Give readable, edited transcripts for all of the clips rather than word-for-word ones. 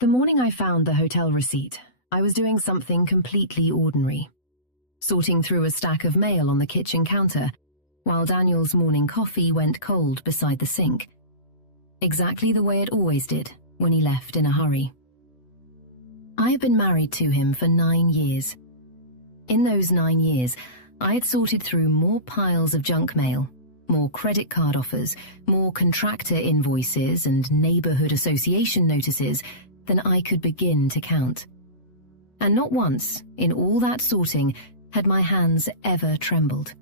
The morning I found the hotel receipt, I was doing something completely ordinary. Sorting through a stack of mail on the kitchen counter, while Daniel's morning coffee went cold beside the sink. Exactly the way it always did when he left in a hurry. I had been married to him for 9 years. In those 9 years, I had sorted through more piles of junk mail, more credit card offers, more contractor invoices and neighborhood association notices than I could begin to count. And not once, in all that sorting, had my hands ever trembled.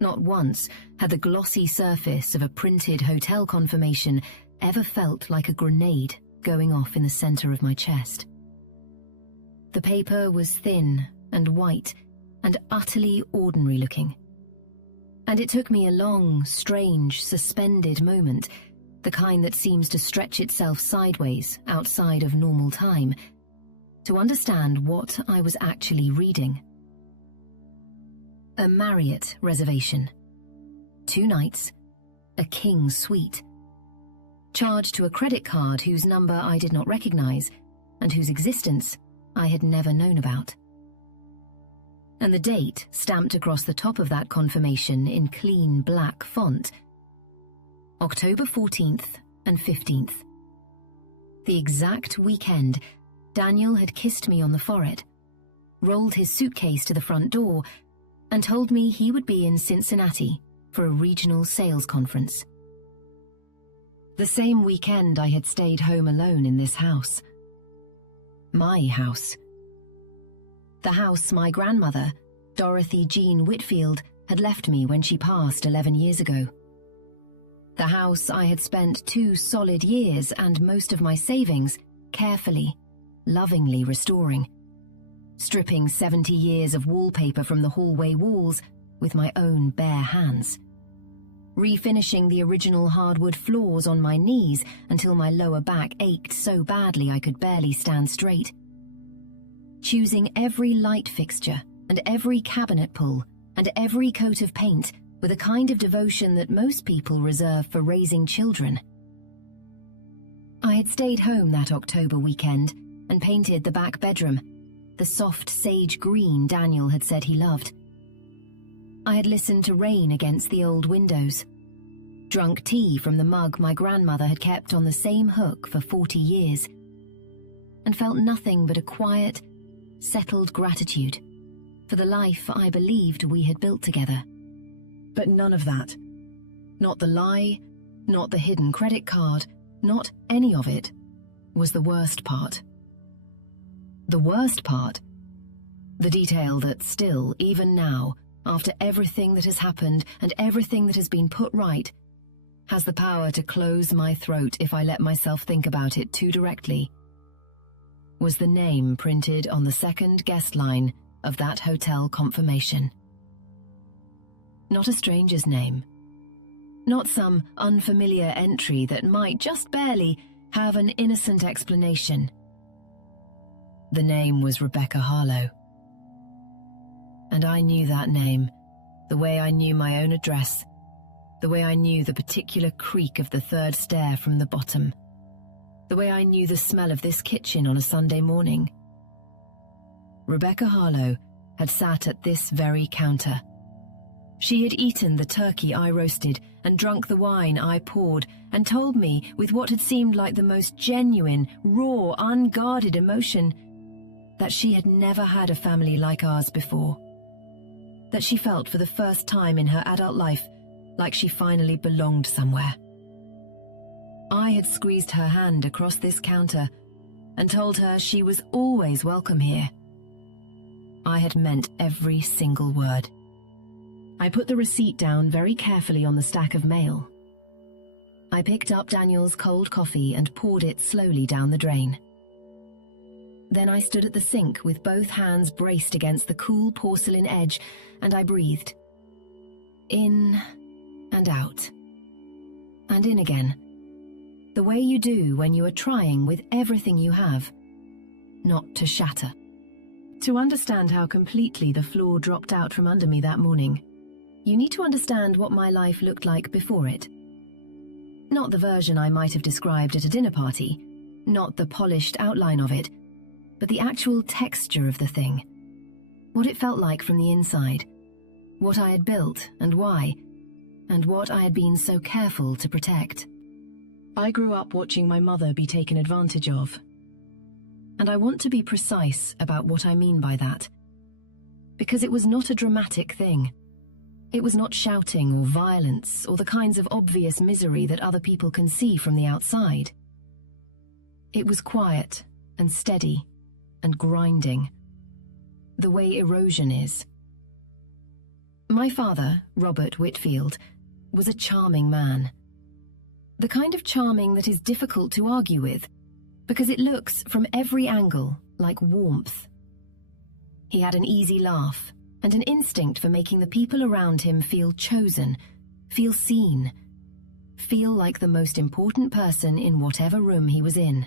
Not once had the glossy surface of a printed hotel confirmation ever felt like a grenade going off in the center of my chest. The paper was thin and white and utterly ordinary looking. And it took me a long, strange, suspended moment, the kind that seems to stretch itself sideways outside of normal time, to understand what I was actually reading. A Marriott reservation. 2 nights. A king suite. Charged to a credit card whose number I did not recognize and whose existence I had never known about. And the date stamped across the top of that confirmation in clean black font. October 14th and 15th. The exact weekend Daniel had kissed me on the forehead, rolled his suitcase to the front door, and told me he would be in Cincinnati for a regional sales conference. The same weekend I had stayed home alone in this house. My house. The house my grandmother, Dorothy Jean Whitfield, had left me when she passed 11 years ago. The house I had spent 2 solid years and most of my savings carefully, lovingly restoring. Stripping 70 years of wallpaper from the hallway walls with my own bare hands. Refinishing the original hardwood floors on my knees until my lower back ached so badly I could barely stand straight. Choosing every light fixture and every cabinet pull and every coat of paint with a kind of devotion that most people reserve for raising children. I had stayed home that October weekend and painted the back bedroom, the soft sage green Daniel had said he loved. I had listened to rain against the old windows, drunk tea from the mug my grandmother had kept on the same hook for 40 years, and felt nothing but a quiet, settled gratitude for the life I believed we had built together. But none of that. Not the lie, not the hidden credit card, not any of it was the worst part. The worst part, the detail that still, even now, after everything that has happened and everything that has been put right, has the power to close my throat if I let myself think about it too directly, was the name printed on the second guest line of that hotel confirmation. Not a stranger's name. Not some unfamiliar entry that might just barely have an innocent explanation. The name was Rebecca Harlow. And I knew that name, the way I knew my own address, the way I knew the particular creak of the 3rd stair from the bottom, the way I knew the smell of this kitchen on a Sunday morning. Rebecca Harlow had sat at this very counter. She had eaten the turkey I roasted and drunk the wine I poured and told me with what had seemed like the most genuine, raw, unguarded emotion that she had never had a family like ours before. That she felt for the first time in her adult life like she finally belonged somewhere. I had squeezed her hand across this counter and told her she was always welcome here. I had meant every single word. I put the receipt down very carefully on the stack of mail. I picked up Daniel's cold coffee and poured it slowly down the drain. Then I stood at the sink with both hands braced against the cool porcelain edge, and I breathed. In and out. And in again. The way you do when you are trying with everything you have, not to shatter. To understand how completely the floor dropped out from under me that morning, you need to understand what my life looked like before it. Not the version I might have described at a dinner party, Not the polished outline of it, but the actual texture of the thing. What it felt like from the inside. What I had built and why, and what I had been so careful to protect. I grew up watching my mother be taken advantage of. And I want to be precise about what I mean by that. Because it was not a dramatic thing. It was not shouting or violence or the kinds of obvious misery that other people can see from the outside. It was quiet and steady and grinding, the way erosion is. My father, Robert Whitfield, was a charming man. The kind of charming that is difficult to argue with, because it looks from every angle like warmth. He had an easy laugh and an instinct for making the people around him feel chosen, feel seen, feel like the most important person in whatever room he was in.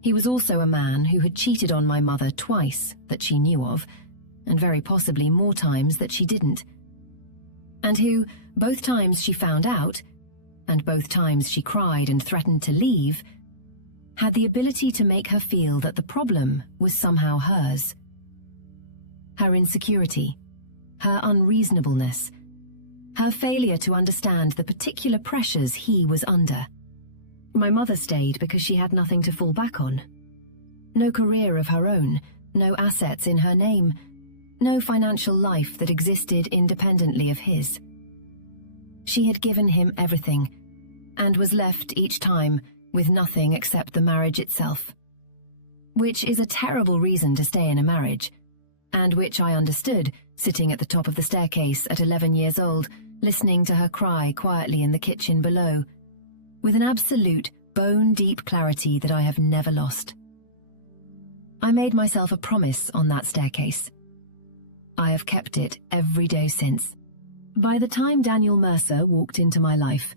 He was also a man who had cheated on my mother twice that she knew of, and very possibly more times that she didn't. And who, both times she found out, and both times she cried and threatened to leave, had the ability to make her feel that the problem was somehow hers. Her insecurity, her unreasonableness, her failure to understand the particular pressures he was under. My mother stayed because she had nothing to fall back on. No career of her own, no assets in her name, no financial life that existed independently of his. She had given him everything, and was left each time with nothing except the marriage itself. Which is a terrible reason to stay in a marriage, and which I understood sitting at the top of the staircase at 11 years old, listening to her cry quietly in the kitchen below, with an absolute bone-deep clarity that I have never lost. I made myself a promise on that staircase. I have kept it every day since. By the time Daniel Mercer walked into my life,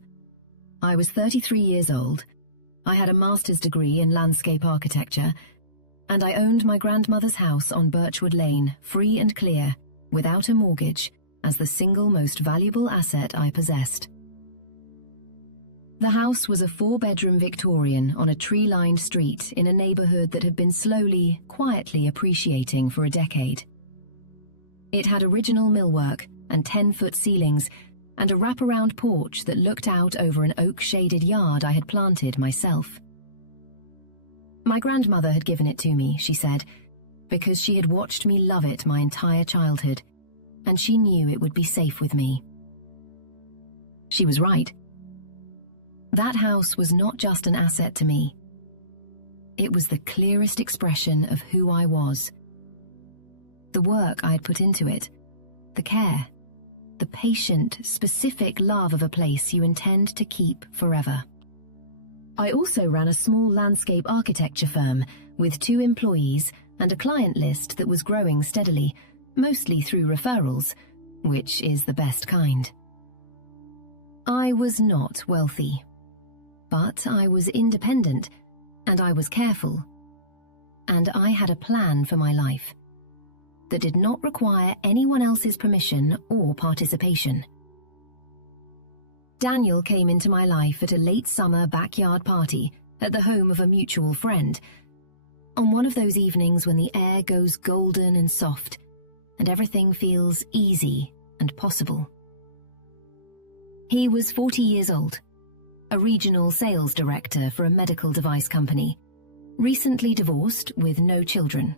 I was 33 years old, I had a master's degree in landscape architecture, and I owned my grandmother's house on Birchwood Lane, free and clear, without a mortgage, as the single most valuable asset I possessed. The house was a 4-bedroom Victorian on a tree-lined street in a neighborhood that had been slowly, quietly appreciating for a decade. It had original millwork and 10-foot ceilings and a wraparound porch that looked out over an oak-shaded yard I had planted myself. My grandmother had given it to me, she said, because she had watched me love it my entire childhood, and she knew it would be safe with me. She was right. That house was not just an asset to me. It was the clearest expression of who I was. The work I had put into it, the care, the patient, specific love of a place you intend to keep forever. I also ran a small landscape architecture firm with 2 employees and a client list that was growing steadily, mostly through referrals, which is the best kind. I was not wealthy, but I was independent, and I was careful, and I had a plan for my life that did not require anyone else's permission or participation. Daniel came into my life at a late summer backyard party at the home of a mutual friend, on one of those evenings when the air goes golden and soft, and everything feels easy and possible. He was 40 years old, a regional sales director for a medical device company, recently divorced with no children.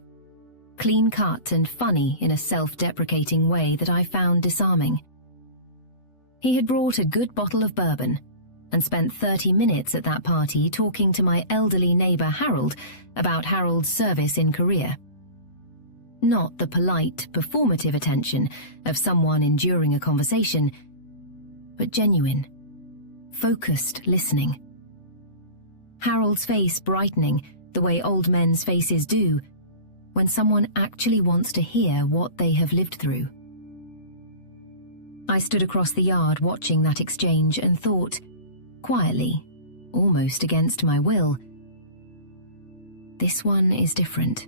Clean-cut and funny in a self-deprecating way that I found disarming. He had brought a good bottle of bourbon and spent 30 minutes at that party talking to my elderly neighbor Harold about Harold's service in Korea. Not the polite, performative attention of someone enduring a conversation, but genuine, focused listening. Harold's face brightening the way old men's faces do when someone actually wants to hear what they have lived through. I stood across the yard watching that exchange and thought, quietly, almost against my will, this one is different.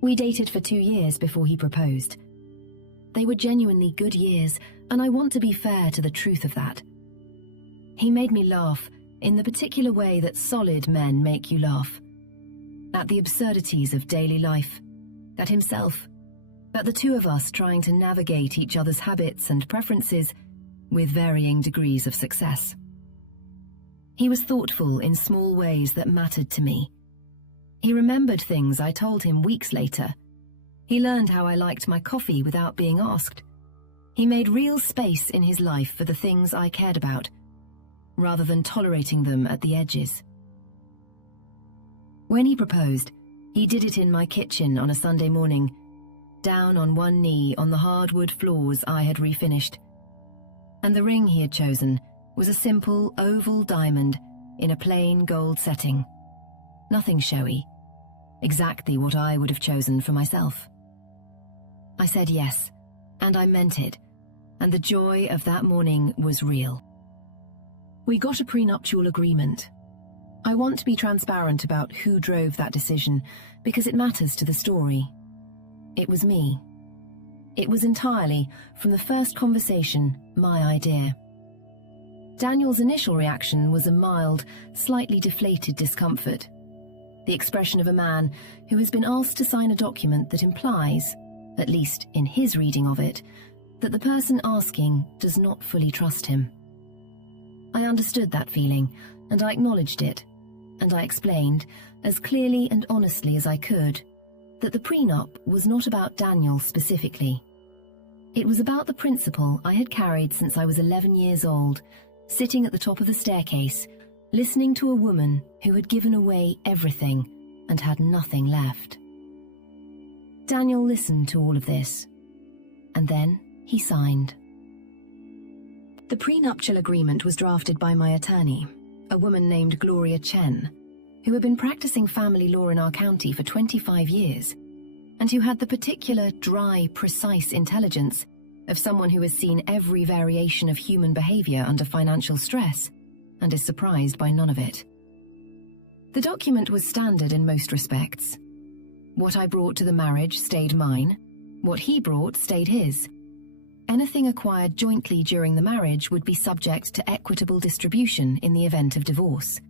We dated for 2 years before he proposed. They were genuinely good years, and I want to be fair to the truth of that. He made me laugh in the particular way that solid men make you laugh. At the absurdities of daily life, at himself, at the two of us trying to navigate each other's habits and preferences with varying degrees of success. He was thoughtful in small ways that mattered to me. He remembered things I told him weeks later. He learned how I liked my coffee without being asked. He made real space in his life for the things I cared about, rather than tolerating them at the edges. When he proposed, he did it in my kitchen on a Sunday morning, down on one knee on the hardwood floors I had refinished. And the ring he had chosen was a simple oval diamond in a plain gold setting. Nothing showy. Exactly what I would have chosen for myself. I said yes, and I meant it, and the joy of that morning was real. We got a prenuptial agreement. I want to be transparent about who drove that decision because it matters to the story. It was me. It was entirely, from the first conversation, my idea. Daniel's initial reaction was a mild, slightly deflated discomfort. The expression of a man who has been asked to sign a document that implies, at least in his reading of it, that the person asking does not fully trust him. I understood that feeling, and I acknowledged it, and I explained, as clearly and honestly as I could, that the prenup was not about Daniel specifically. It was about the principle I had carried since I was 11 years old, sitting at the top of the staircase, listening to a woman who had given away everything and had nothing left. Daniel listened to all of this, and then he signed. The prenuptial agreement was drafted by my attorney, a woman named Gloria Chen, who had been practicing family law in our county for 25 years, and who had the particular dry, precise intelligence of someone who has seen every variation of human behavior under financial stress and is surprised by none of it. The document was standard in most respects. What I brought to the marriage stayed mine. What he brought stayed his. Anything acquired jointly during the marriage would be subject to equitable distribution in the event of divorce.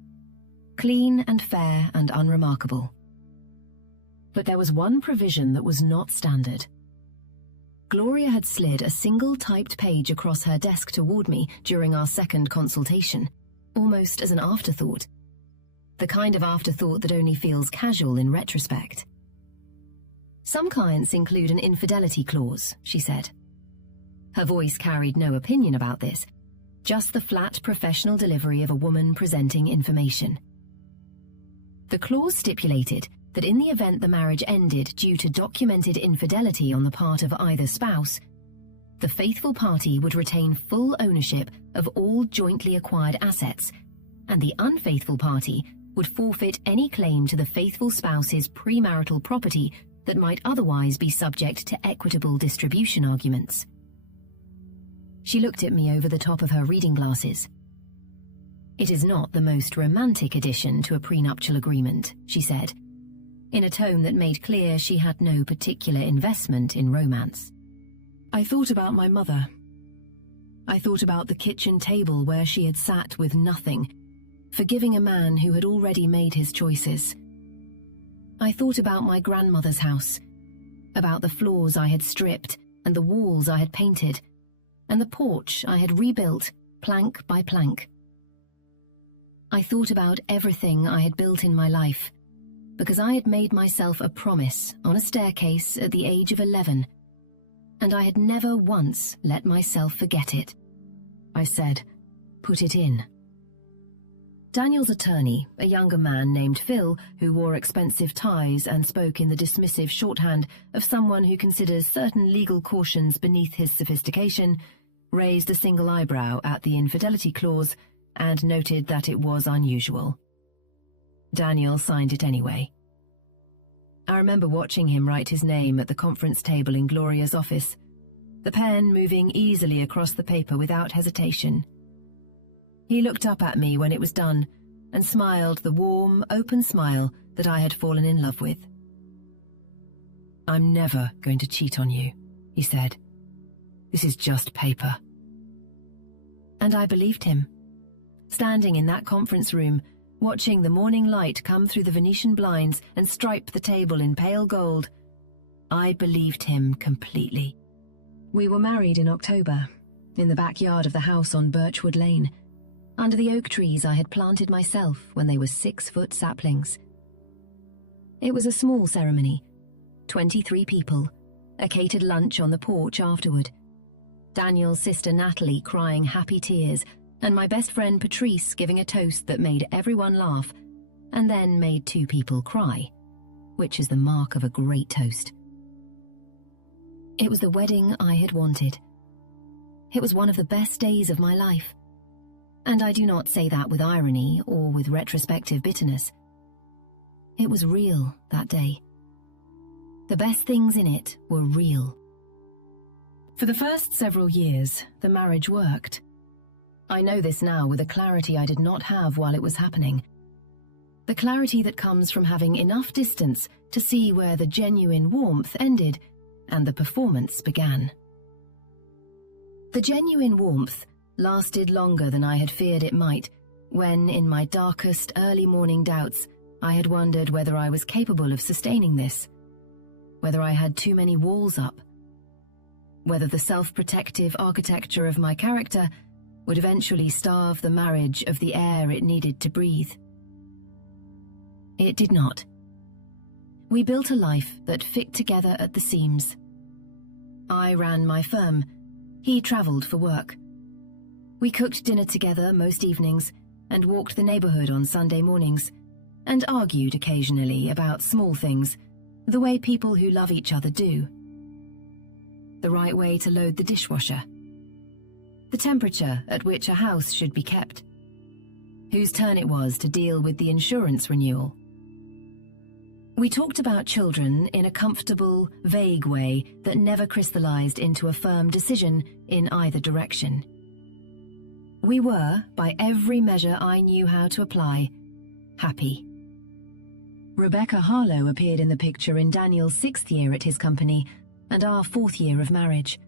Clean and fair and unremarkable. But there was one provision that was not standard. Gloria had slid a single typed page across her desk toward me during our second consultation, almost as an afterthought. The kind of afterthought that only feels casual in retrospect. Some clients include an infidelity clause, she said. Her voice carried no opinion about this, just the flat professional delivery of a woman presenting information. The clause stipulated that in the event the marriage ended due to documented infidelity on the part of either spouse, the faithful party would retain full ownership of all jointly acquired assets, and the unfaithful party would forfeit any claim to the faithful spouse's premarital property that might otherwise be subject to equitable distribution arguments. She looked at me over the top of her reading glasses. It is not the most romantic addition to a prenuptial agreement, she said, in a tone that made clear she had no particular investment in romance. I thought about my mother. I thought about the kitchen table where she had sat with nothing, forgiving a man who had already made his choices. I thought about my grandmother's house, about the floors I had stripped and the walls I had painted, and the porch I had rebuilt plank by plank. I thought about everything I had built in my life, because I had made myself a promise on a staircase at the age of 11, and I had never once let myself forget it. I said, "Put it in." Daniel's attorney, a younger man named Phil, who wore expensive ties and spoke in the dismissive shorthand of someone who considers certain legal cautions beneath his sophistication, raised a single eyebrow at the infidelity clause and noted that it was unusual. Daniel signed it anyway. I remember watching him write his name at the conference table in Gloria's office, the pen moving easily across the paper without hesitation. He looked up at me when it was done and smiled the warm, open smile that I had fallen in love with. "I'm never going to cheat on you," he said. "This is just paper." And I believed him. standing in that conference room, watching the morning light come through the Venetian blinds and stripe the table in pale gold, I believed him completely. We were married in October, in the backyard of the house on Birchwood Lane, under the oak trees I had planted myself when they were 6-foot saplings. It was a small ceremony, 23 people, a catered lunch on the porch afterward, Daniel's sister Natalie crying happy tears, and my best friend Patrice giving a toast that made everyone laugh, and then made 2 people cry, which is the mark of a great toast. It was the wedding I had wanted. It was one of the best days of my life. And I do not say that with irony or with retrospective bitterness. It was real that day. The best things in it were real. For the first several years, the marriage worked. I know this now with a clarity I did not have while it was happening. The clarity that comes from having enough distance to see where the genuine warmth ended and the performance began. The genuine warmth lasted longer than I had feared it might, when, in my darkest early morning doubts, I had wondered whether I was capable of sustaining this, whether I had too many walls up, whether the self-protective architecture of my character would eventually starve the marriage of the air it needed to breathe. It did not. We built a life that fit together at the seams. I ran my firm. He travelled for work. We cooked dinner together most evenings and walked the neighbourhood on Sunday mornings, and argued occasionally about small things, the way people who love each other do. The right way to load the dishwasher. The temperature at which a house should be kept. Whose turn it was to deal with the insurance renewal. We talked about children in a comfortable, vague way that never crystallized into a firm decision in either direction. We were, by every measure I knew how to apply, happy. Rebecca Harlow appeared in the picture in Daniel's 6th year at his company and our 4th year of marriage.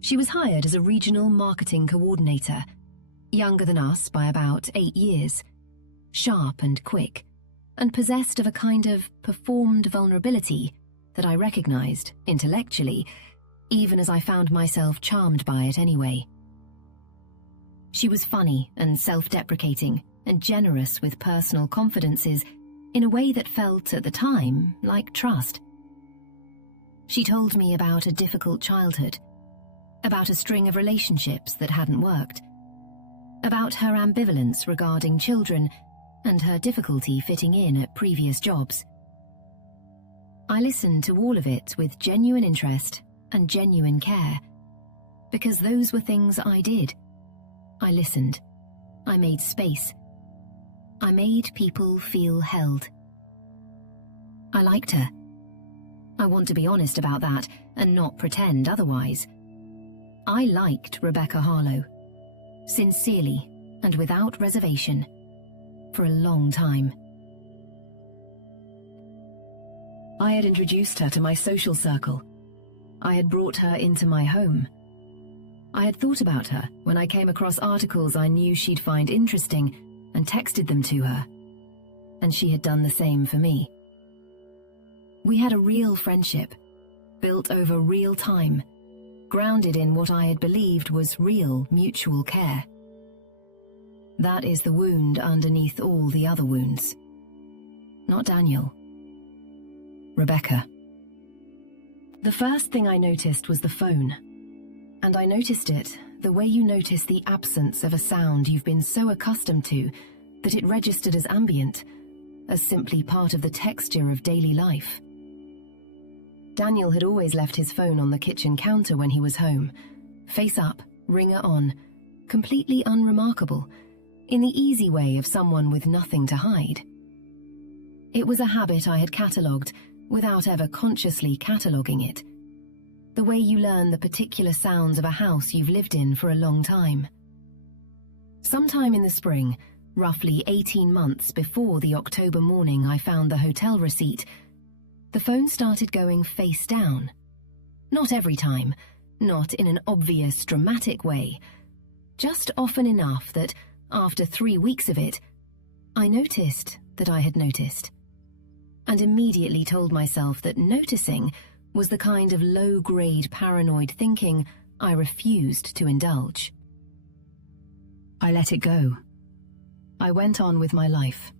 She was hired as a regional marketing coordinator, younger than us by about 8 years, sharp and quick, and possessed of a kind of performed vulnerability that I recognized, intellectually, even as I found myself charmed by it anyway. She was funny and self-deprecating and generous with personal confidences in a way that felt, at the time, like trust. She told me about a difficult childhood, about a string of relationships that hadn't worked, about her ambivalence regarding children and her difficulty fitting in at previous jobs. I listened to all of it with genuine interest and genuine care, because those were things I did. I listened. I made space. I made people feel held. I liked her. I want to be honest about that and not pretend otherwise. I liked Rebecca Harlow, sincerely and without reservation, for a long time. I had introduced her to my social circle. I had brought her into my home. I had thought about her when I came across articles I knew she'd find interesting and texted them to her, and she had done the same for me. We had a real friendship, built over real time, grounded in what I had believed was real mutual care. That is the wound underneath all the other wounds. Not Daniel. Rebecca. The first thing I noticed was the phone. And I noticed it the way you notice the absence of a sound you've been so accustomed to that it registered as ambient, as simply part of the texture of daily life. Daniel had always left his phone on the kitchen counter when he was home, face up, ringer on, completely unremarkable, in the easy way of someone with nothing to hide. It was a habit I had catalogued without ever consciously cataloguing it. The way you learn the particular sounds of a house you've lived in for a long time. Sometime in the spring, roughly 18 months before the October morning I found the hotel receipt, the phone started going face down. Not every time, not in an obvious, dramatic way, just often enough that, after 3 weeks of it, I noticed that I had noticed, and immediately told myself that noticing was the kind of low-grade paranoid thinking I refused to indulge. I let it go. I went on with my life.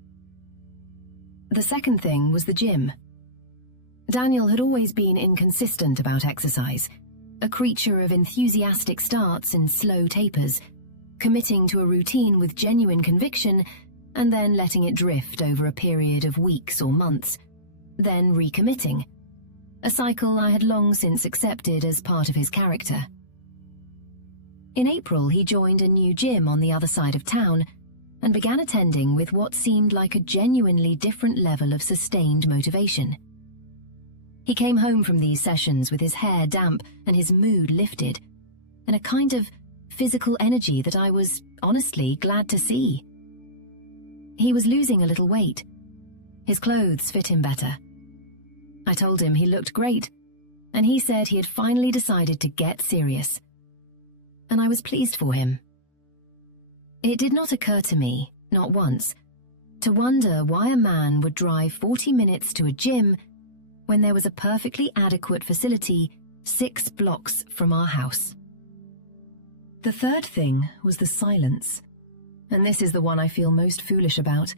The second thing was the gym. Daniel had always been inconsistent about exercise, a creature of enthusiastic starts and slow tapers, committing to a routine with genuine conviction and then letting it drift over a period of weeks or months, then recommitting, a cycle I had long since accepted as part of his character. In April, he joined a new gym on the other side of town and began attending with what seemed like a genuinely different level of sustained motivation. He came home from these sessions with his hair damp and his mood lifted, and a kind of physical energy that I was honestly glad to see. He was losing a little weight. His clothes fit him better. I told him he looked great, and he said he had finally decided to get serious. And I was pleased for him. It did not occur to me, not once, to wonder why a man would drive 40 minutes to a gym when there was a perfectly adequate facility 6 blocks from our house. The third thing was the silence, and this is the one I feel most foolish about,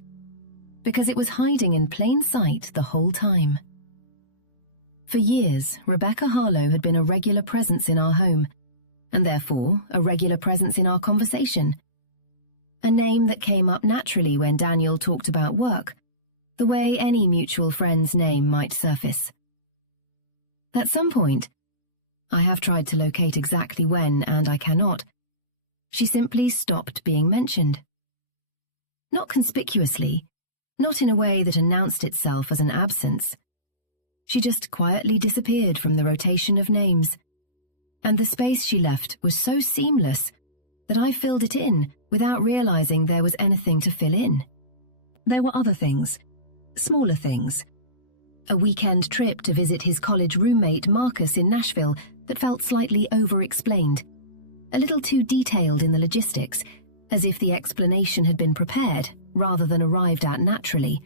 because it was hiding in plain sight the whole time. For years, Rebecca Harlow had been a regular presence in our home, and therefore a regular presence in our conversation. A name that came up naturally when Daniel talked about work, the way any mutual friend's name might surface. At some point, I have tried to locate exactly when, and I cannot, she simply stopped being mentioned. Not conspicuously, not in a way that announced itself as an absence. She just quietly disappeared from the rotation of names, and the space she left was so seamless that I filled it in without realizing there was anything to fill in. There were other things, smaller things. A weekend trip to visit his college roommate Marcus in Nashville that felt slightly over-explained, a little too detailed in the logistics, as if the explanation had been prepared rather than arrived at naturally.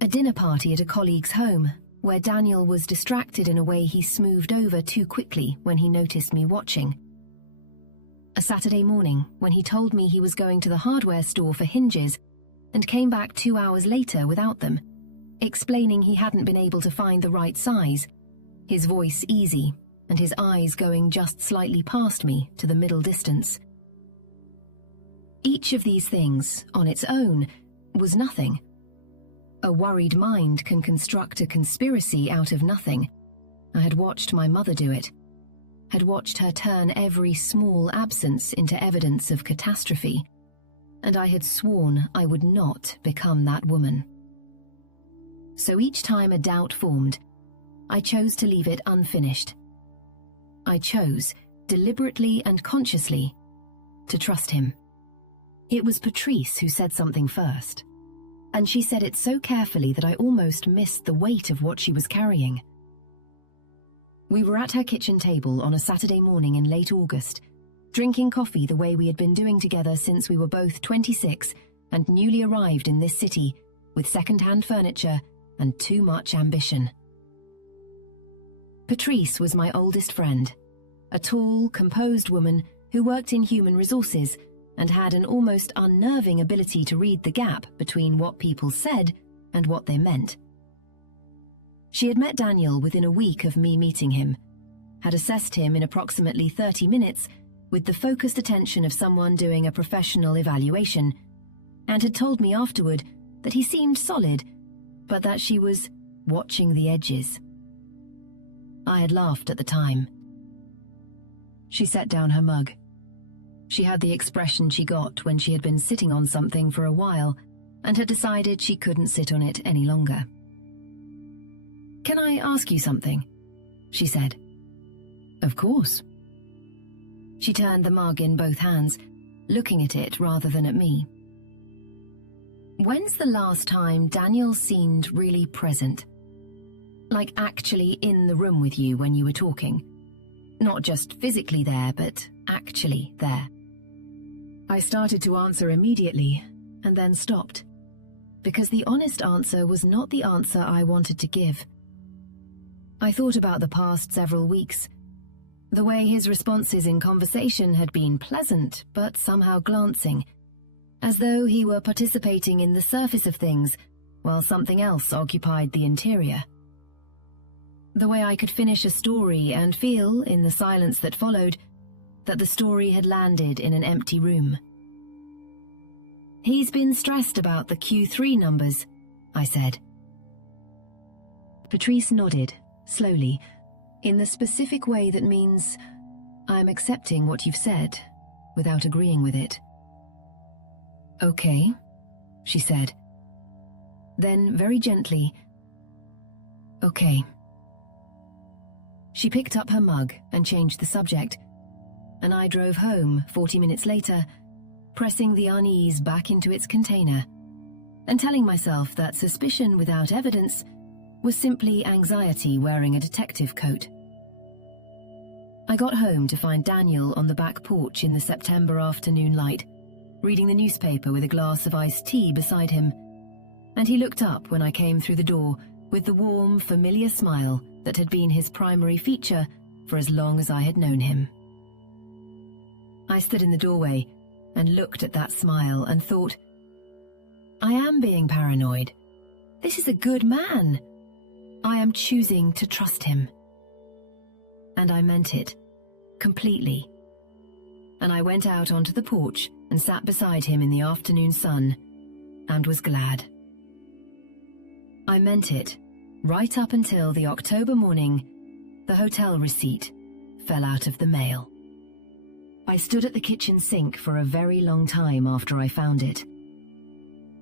A dinner party at a colleague's home, where Daniel was distracted in a way he smoothed over too quickly when he noticed me watching. A Saturday morning when he told me he was going to the hardware store for hinges and came back 2 hours later without them, explaining he hadn't been able to find the right size, his voice easy and his eyes going just slightly past me to the middle distance. Each of these things, on its own, was nothing. A worried mind can construct a conspiracy out of nothing. I had watched my mother do it, had watched her turn every small absence into evidence of catastrophe, and I had sworn I would not become that woman. So each time a doubt formed, I chose to leave it unfinished. I chose, deliberately and consciously, to trust him. It was Patrice who said something first, and she said it so carefully that I almost missed the weight of what she was carrying. We were at her kitchen table on a Saturday morning in late August, drinking coffee the way we had been doing together since we were both 26 and newly arrived in this city with second-hand furniture and too much ambition. Patrice was my oldest friend, a tall, composed woman who worked in human resources and had an almost unnerving ability to read the gap between what people said and what they meant. She had met Daniel within a week of me meeting him, had assessed him in approximately 30 minutes with the focused attention of someone doing a professional evaluation, and had told me afterward that he seemed solid, but that she was watching the edges. I had laughed at the time. She set down her mug. She had the expression she got when she had been sitting on something for a while and had decided she couldn't sit on it any longer. "Can I ask you something?" she said. "Of course." She turned the mug in both hands, looking at it rather than at me. "When's the last time Daniel seemed really present? Like actually in the room with you when you were talking? Not just physically there, but actually there." I started to answer immediately, and then stopped, because the honest answer was not the answer I wanted to give. I thought about the past several weeks, the way his responses in conversation had been pleasant but somehow glancing, as though he were participating in the surface of things while something else occupied the interior. The way I could finish a story and feel, in the silence that followed, that the story had landed in an empty room. "He's been stressed about the Q3 numbers," I said. Patrice nodded, slowly, in the specific way that means, "I'm accepting what you've said," without agreeing with it. "Okay," she said. Then, very gently, "Okay." She picked up her mug and changed the subject, and I drove home 40 minutes later, pressing the unease back into its container, and telling myself that suspicion without evidence was simply anxiety wearing a detective coat. I got home to find Daniel on the back porch in the September afternoon light, reading the newspaper with a glass of iced tea beside him, and he looked up when I came through the door with the warm, familiar smile that had been his primary feature for as long as I had known him. I stood in the doorway and looked at that smile and thought, I am being paranoid. This is a good man. I am choosing to trust him. And I meant it, completely. And I went out onto the porch and sat beside him in the afternoon sun, and was glad. I meant it, right up until the October morning the hotel receipt fell out of the mail. I stood at the kitchen sink for a very long time after I found it.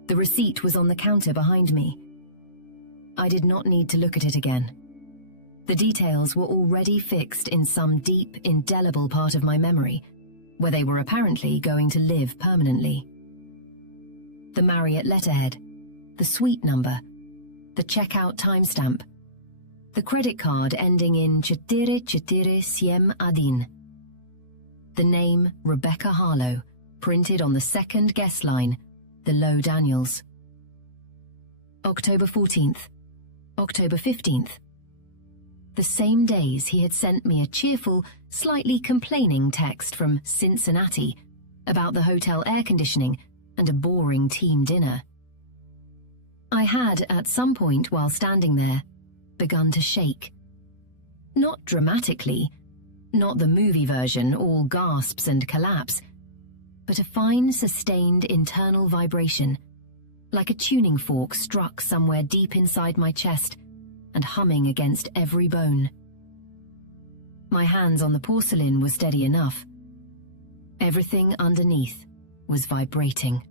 The receipt was on the counter behind me. I did not need to look at it again. The details were already fixed in some deep, indelible part of my memory, where they were apparently going to live permanently. The Marriott letterhead, the suite number, the checkout timestamp, the credit card ending in 447 the name Rebecca Harlow printed on the second guest line, the Low Daniels. October 14th, October 15th. The same days he had sent me a cheerful, slightly complaining text from Cincinnati about the hotel air conditioning and a boring team dinner. I had, at some point while standing there, begun to shake. Not dramatically, not the movie version, all gasps and collapse, but a fine, sustained internal vibration, like a tuning fork struck somewhere deep inside my chest and humming against every bone. My hands on the porcelain were steady enough. Everything underneath was vibrating.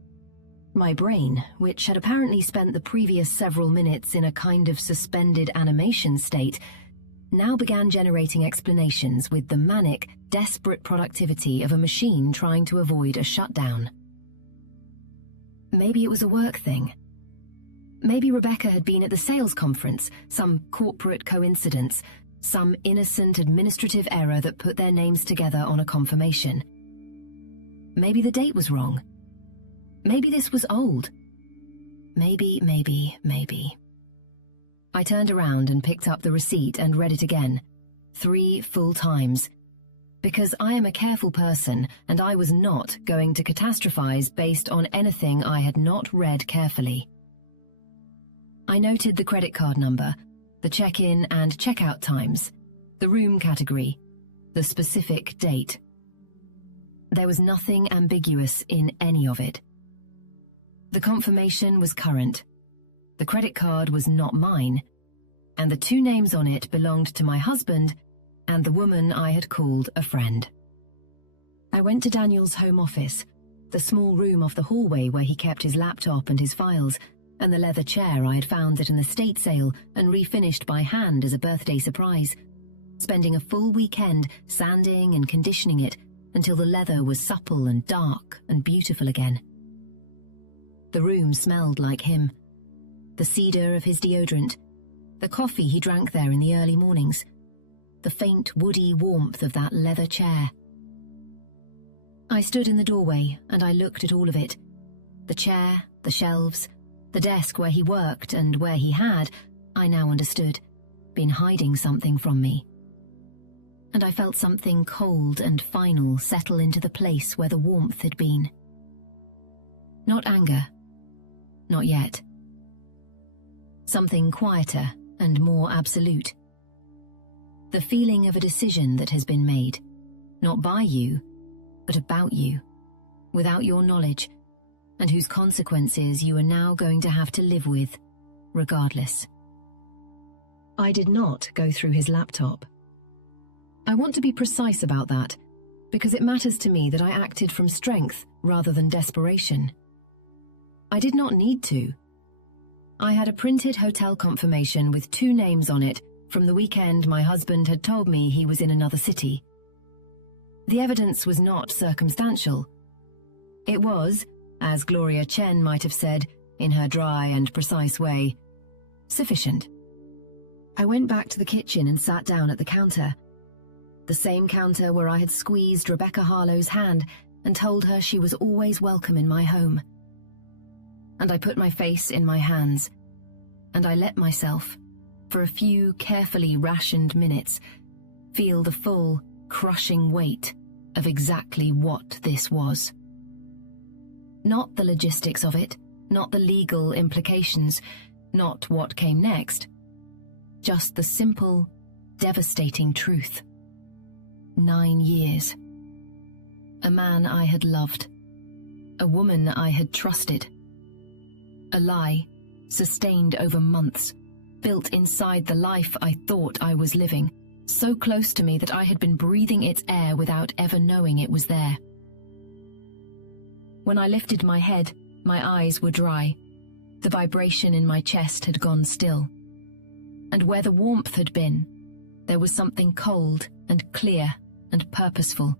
My brain, which had apparently spent the previous several minutes in a kind of suspended animation state, now began generating explanations with the manic, desperate productivity of a machine trying to avoid a shutdown. Maybe it was a work thing. Maybe Rebecca had been at the sales conference, some corporate coincidence, some innocent administrative error that put their names together on a confirmation. Maybe the date was wrong. Maybe this was old. Maybe. I turned around and picked up the receipt and read it again, 3 full times, because I am a careful person and I was not going to catastrophize based on anything I had not read carefully. I noted the credit card number, the check-in and check-out times, the room category, the specific date. There was nothing ambiguous in any of it. The confirmation was current. The credit card was not mine, and the 2 names on it belonged to my husband and the woman I had called a friend. I went to Daniel's home office, the small room off the hallway where he kept his laptop and his files, and the leather chair I had found at an estate sale and refinished by hand as a birthday surprise, spending a full weekend sanding and conditioning it until the leather was supple and dark and beautiful again. The room smelled like him. The cedar of his deodorant, the coffee he drank there in the early mornings, the faint woody warmth of that leather chair. I stood in the doorway and I looked at all of it. The chair, the shelves, the desk where he worked and where he had, I now understood, been hiding something from me. And I felt something cold and final settle into the place where the warmth had been. Not anger. Not yet. Something quieter and more absolute. The feeling of a decision that has been made, not by you, but about you, without your knowledge, and whose consequences you are now going to have to live with, regardless. I did not go through his laptop. I want to be precise about that, because it matters to me that I acted from strength rather than desperation. I did not need to. I had a printed hotel confirmation with 2 names on it from the weekend my husband had told me he was in another city. The evidence was not circumstantial. It was, as Gloria Chen might have said, in her dry and precise way, sufficient. I went back to the kitchen and sat down at the counter. The same counter where I had squeezed Rebecca Harlow's hand and told her she was always welcome in my home. And I put my face in my hands, and I let myself, for a few carefully rationed minutes, feel the full, crushing weight of exactly what this was. Not the logistics of it, not the legal implications, not what came next. Just the simple, devastating truth. 9 years. A man I had loved. A woman I had trusted. A lie, sustained over months, built inside the life I thought I was living, so close to me that I had been breathing its air without ever knowing it was there. When I lifted my head, my eyes were dry. The vibration in my chest had gone still. And where the warmth had been, there was something cold and clear and purposeful,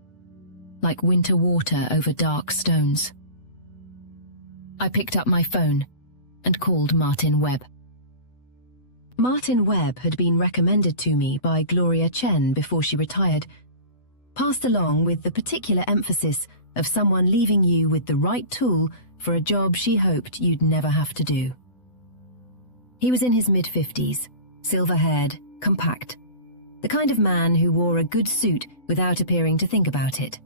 like winter water over dark stones. I picked up my phone and called Martin Webb. Martin Webb had been recommended to me by Gloria Chen before she retired, passed along with the particular emphasis of someone leaving you with the right tool for a job she hoped you'd never have to do. He was in his mid-50s, silver-haired, compact, the kind of man who wore a good suit without appearing to think about it.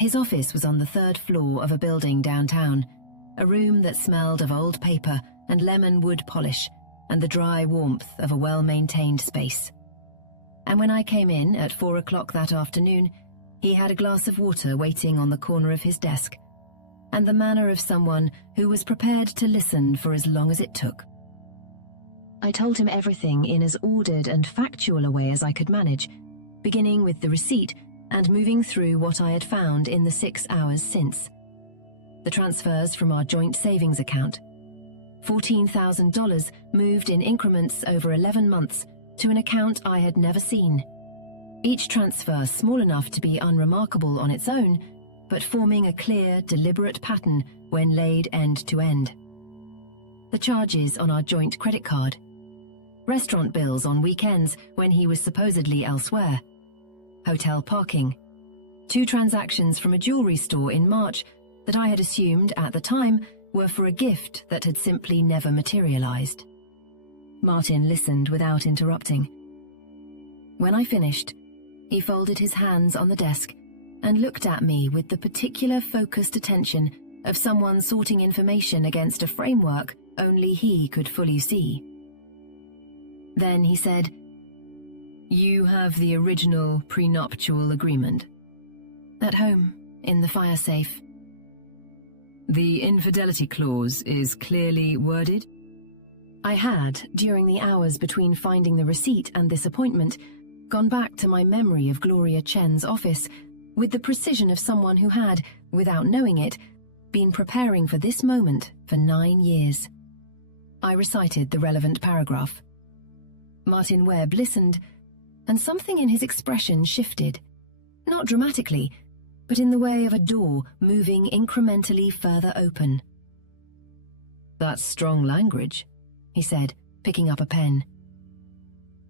His office was on the 3rd floor of a building downtown, a room that smelled of old paper and lemon wood polish and the dry warmth of a well-maintained space. And when I came in at 4 o'clock that afternoon, he had a glass of water waiting on the corner of his desk, and the manner of someone who was prepared to listen for as long as it took. I told him everything in as ordered and factual a way as I could manage, beginning with the receipt and moving through what I had found in the 6 hours since. The transfers from our joint savings account. $14,000 moved in increments over 11 months to an account I had never seen. Each transfer small enough to be unremarkable on its own, but forming a clear, deliberate pattern when laid end to end. The charges on our joint credit card. Restaurant bills on weekends when he was supposedly elsewhere. Hotel parking. 2 transactions from a jewelry store in March that I had assumed at the time were for a gift that had simply never materialized. Martin listened without interrupting. When I finished, he folded his hands on the desk and looked at me with the particular focused attention of someone sorting information against a framework only he could fully see. Then he said, "You have the original prenuptial agreement." "At home, in the fire safe." "The infidelity clause is clearly worded?" I had, during the hours between finding the receipt and this appointment, gone back to my memory of Gloria Chen's office with the precision of someone who had, without knowing it, been preparing for this moment for 9 years. I recited the relevant paragraph. Martin Webb listened, and something in his expression shifted, not dramatically, but in the way of a door moving incrementally further open. "That's strong language," he said, picking up a pen.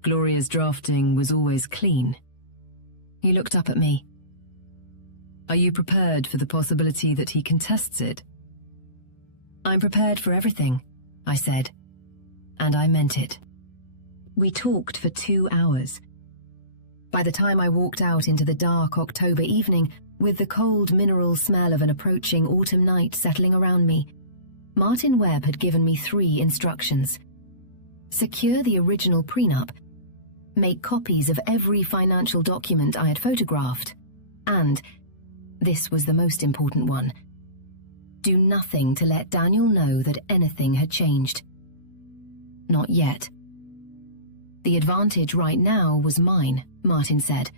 "Gloria's drafting was always clean." He looked up at me. Are you prepared for the possibility that he contests it? I'm prepared for everything, I said, and I meant it. We talked for 2 hours. By the time I walked out into the dark October evening, with the cold mineral smell of an approaching autumn night settling around me, Martin Webb had given me 3 instructions. Secure the original prenup, make copies of every financial document I had photographed, and, this was the most important one, do nothing to let Daniel know that anything had changed. Not yet. The advantage right now was mine, Martin said,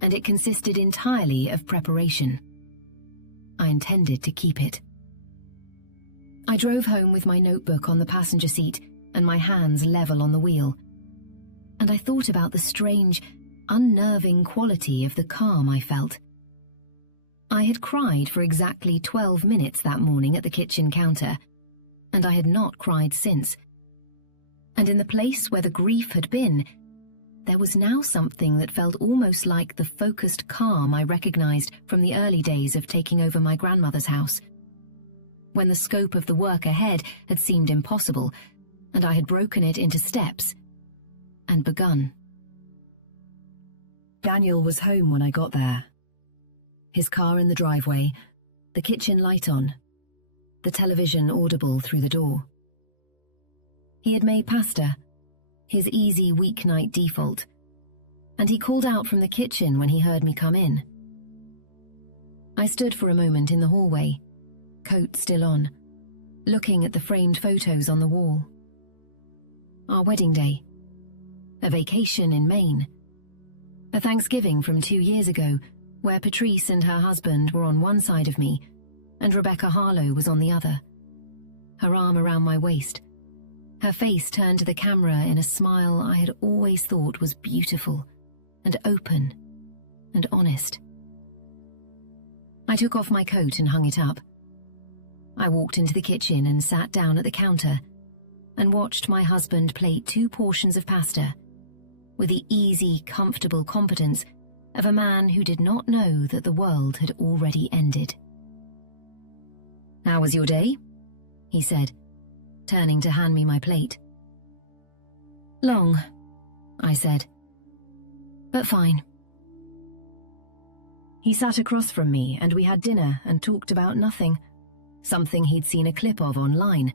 and it consisted entirely of preparation. I intended to keep it. I drove home with my notebook on the passenger seat and my hands level on the wheel, and I thought about the strange, unnerving quality of the calm I felt. I had cried for exactly 12 minutes that morning at the kitchen counter, and I had not cried since. And in the place where the grief had been, there was now something that felt almost like the focused calm I recognized from the early days of taking over my grandmother's house, when the scope of the work ahead had seemed impossible, and I had broken it into steps and begun. Daniel was home when I got there. His car in the driveway, the kitchen light on, the television audible through the door. He had made pasta, his easy weeknight default, and he called out from the kitchen when he heard me come in. I stood for a moment in the hallway, coat still on, looking at the framed photos on the wall. Our wedding day, a vacation in Maine, a Thanksgiving from 2 years ago where Patrice and her husband were on one side of me and Rebecca Harlow was on the other, her arm around my waist, her face turned to the camera in a smile I had always thought was beautiful and open and honest. I took off my coat and hung it up. I walked into the kitchen and sat down at the counter and watched my husband plate 2 portions of pasta with the easy, comfortable competence of a man who did not know that the world had already ended. "How was your day?" he said, turning to hand me my plate. "Long," I said, "but fine." He sat across from me and we had dinner and talked about nothing, something he'd seen a clip of online,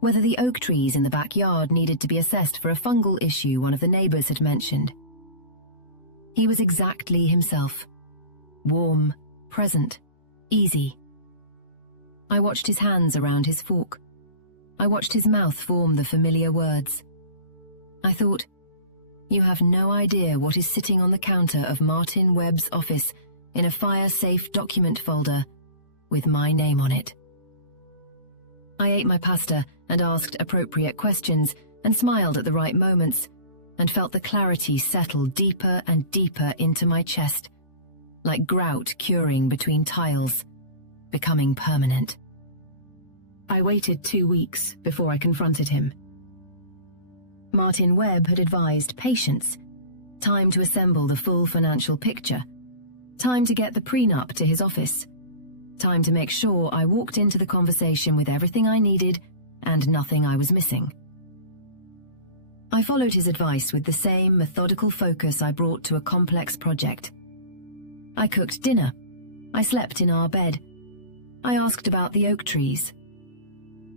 whether the oak trees in the backyard needed to be assessed for a fungal issue one of the neighbors had mentioned. He was exactly himself, warm, present, easy. I watched his hands around his fork. I watched his mouth form the familiar words. I thought, you have no idea what is sitting on the counter of Martin Webb's office in a fire-safe document folder with my name on it. I ate my pasta and asked appropriate questions and smiled at the right moments and felt the clarity settle deeper and deeper into my chest, like grout curing between tiles, becoming permanent. I waited 2 weeks before I confronted him. Martin Webb had advised patience, time to assemble the full financial picture, time to get the prenup to his office, time to make sure I walked into the conversation with everything I needed and nothing I was missing. I followed his advice with the same methodical focus I brought to a complex project. I cooked dinner. I slept in our bed. I asked about the oak trees.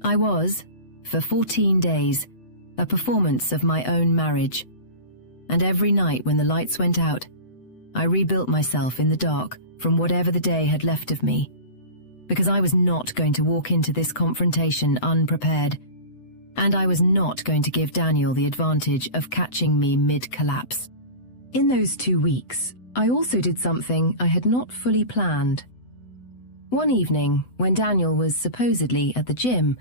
I was, for 14 days, a performance of my own marriage, and every night when the lights went out, I rebuilt myself in the dark from whatever the day had left of me, because I was not going to walk into this confrontation unprepared, and I was not going to give Daniel the advantage of catching me mid-collapse. In those 2 weeks, I also did something I had not fully planned. One evening, when Daniel was supposedly at the gym,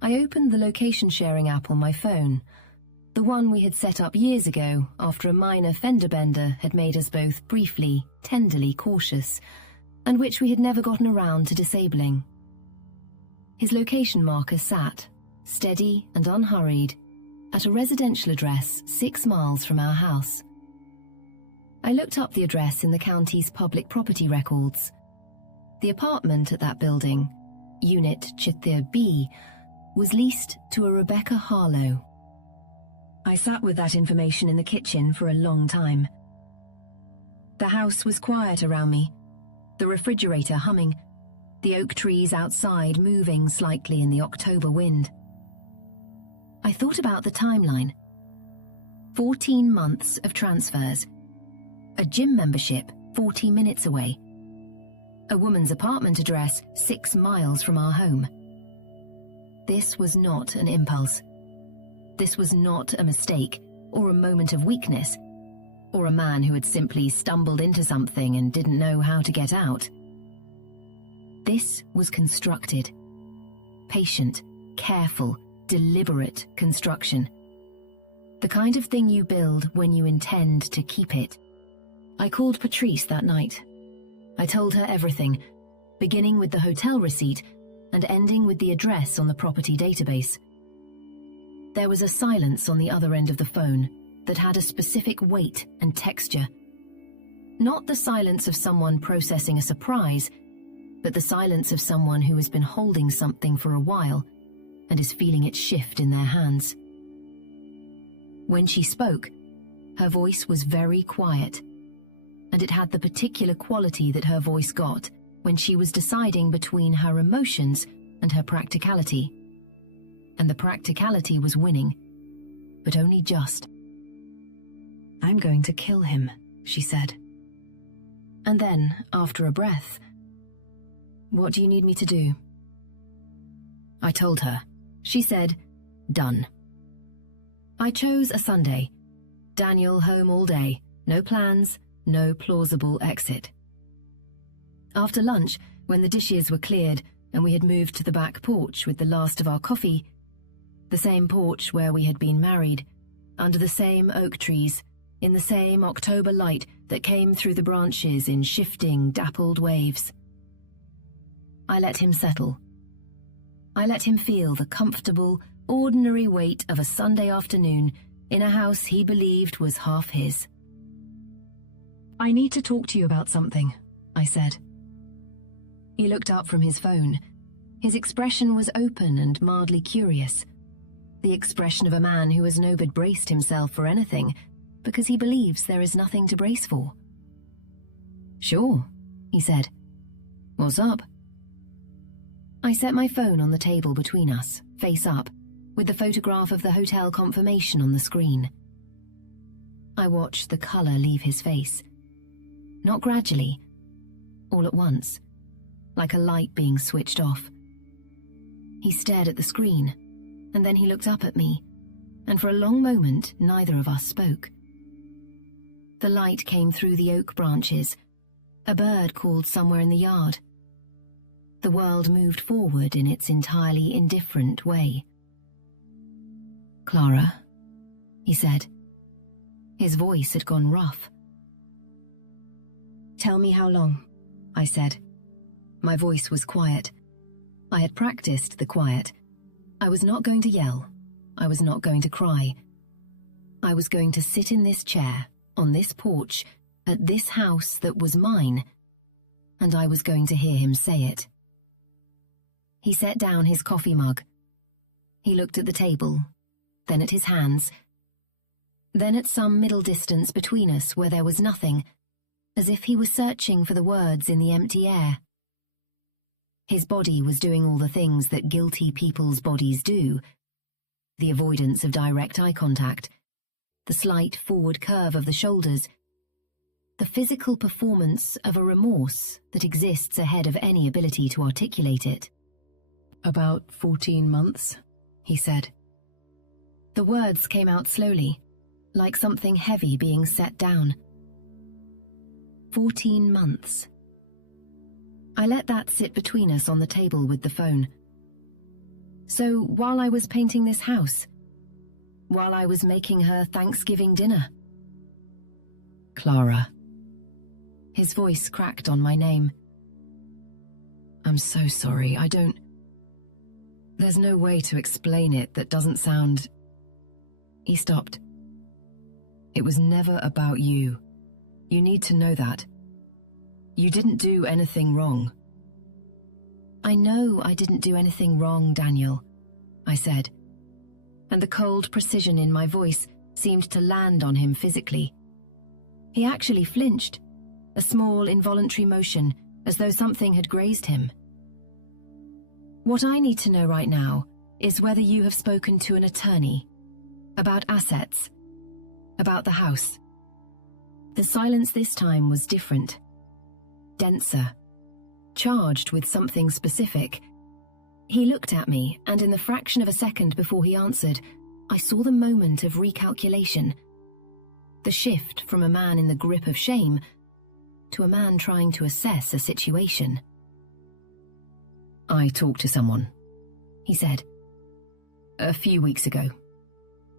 I opened the location-sharing app on my phone, the one we had set up years ago after a minor fender bender had made us both briefly, tenderly cautious, and which we had never gotten around to disabling. His location marker sat, steady and unhurried, at a residential address 6 miles from our house. I looked up the address in the county's public property records, The apartment at that building, Unit Chithir B, was leased to a Rebecca Harlow. I sat with that information in the kitchen for a long time. The house was quiet around me, the refrigerator humming, the oak trees outside moving slightly in the October wind. I thought about the timeline. 14 months of transfers, a gym membership 40 minutes away, a woman's apartment address 6 miles from our home. This was not an impulse. This was not a mistake or a moment of weakness, or a man who had simply stumbled into something and didn't know how to get out. This was constructed. Patient, careful, deliberate construction. The kind of thing you build when you intend to keep it. I called Patrice that night. I told her everything, beginning with the hotel receipt and ending with the address on the property database. There was a silence on the other end of the phone that had a specific weight and texture. Not the silence of someone processing a surprise, but the silence of someone who has been holding something for a while and is feeling it shift in their hands. When she spoke, her voice was very quiet, and it had the particular quality that her voice got when she was deciding between her emotions and her practicality. And the practicality was winning, but only just. "I'm going to kill him," she said. And then, after a breath, "What do you need me to do?" I told her. She said, "Done." I chose a Sunday. Daniel home all day, no plans, no plausible exit. After lunch, when the dishes were cleared and we had moved to the back porch with the last of our coffee, the same porch where we had been married, under the same oak trees, in the same October light that came through the branches in shifting, dappled waves. I let him settle. I let him feel the comfortable, ordinary weight of a Sunday afternoon in a house he believed was half his. "I need to talk to you about something," I said. He looked up from his phone. His expression was open and mildly curious. The expression of a man who has no but braced himself for anything because he believes there is nothing to brace for. "Sure," he said. "What's up?" I set my phone on the table between us, face up, with the photograph of the hotel confirmation on the screen. I watched the colour leave his face. Not gradually, all at once, like a light being switched off. He stared at the screen, and then he looked up at me, and for a long moment neither of us spoke. The light came through the oak branches. A bird called somewhere in the yard. The world moved forward in its entirely indifferent way. "Clara," he said. His voice had gone rough. "Tell me how long," I said. My voice was quiet. I had practiced the quiet. I was not going to yell. I was not going to cry. I was going to sit in this chair, on this porch, at this house that was mine, and I was going to hear him say it. He set down his coffee mug. He looked at the table, then at his hands, then at some middle distance between us where there was nothing, as if he was searching for the words in the empty air. His body was doing all the things that guilty people's bodies do. The avoidance of direct eye contact, the slight forward curve of the shoulders, the physical performance of a remorse that exists ahead of any ability to articulate it. "About 14 months, he said. The words came out slowly, like something heavy being set down. 14 months. I let that sit between us on the table with the phone. So while I was painting this house, while I was making her Thanksgiving dinner. "Clara." His voice cracked on my name. "I'm so sorry, There's no way to explain it that doesn't sound..." He stopped. "It was never about you. You need to know that. You didn't do anything wrong. "I know I didn't do anything wrong, Daniel," I said, and the cold precision in my voice seemed to land on him physically. He actually flinched, a small involuntary motion, as though something had grazed him. "What I need to know right now is whether you have spoken to an attorney, about assets, about the house." The silence this time was different, denser, charged with something specific. He looked at me, and in the fraction of a second before he answered, I saw the moment of recalculation, the shift from a man in the grip of shame to a man trying to assess a situation. "I talked to someone," he said, "a few weeks ago,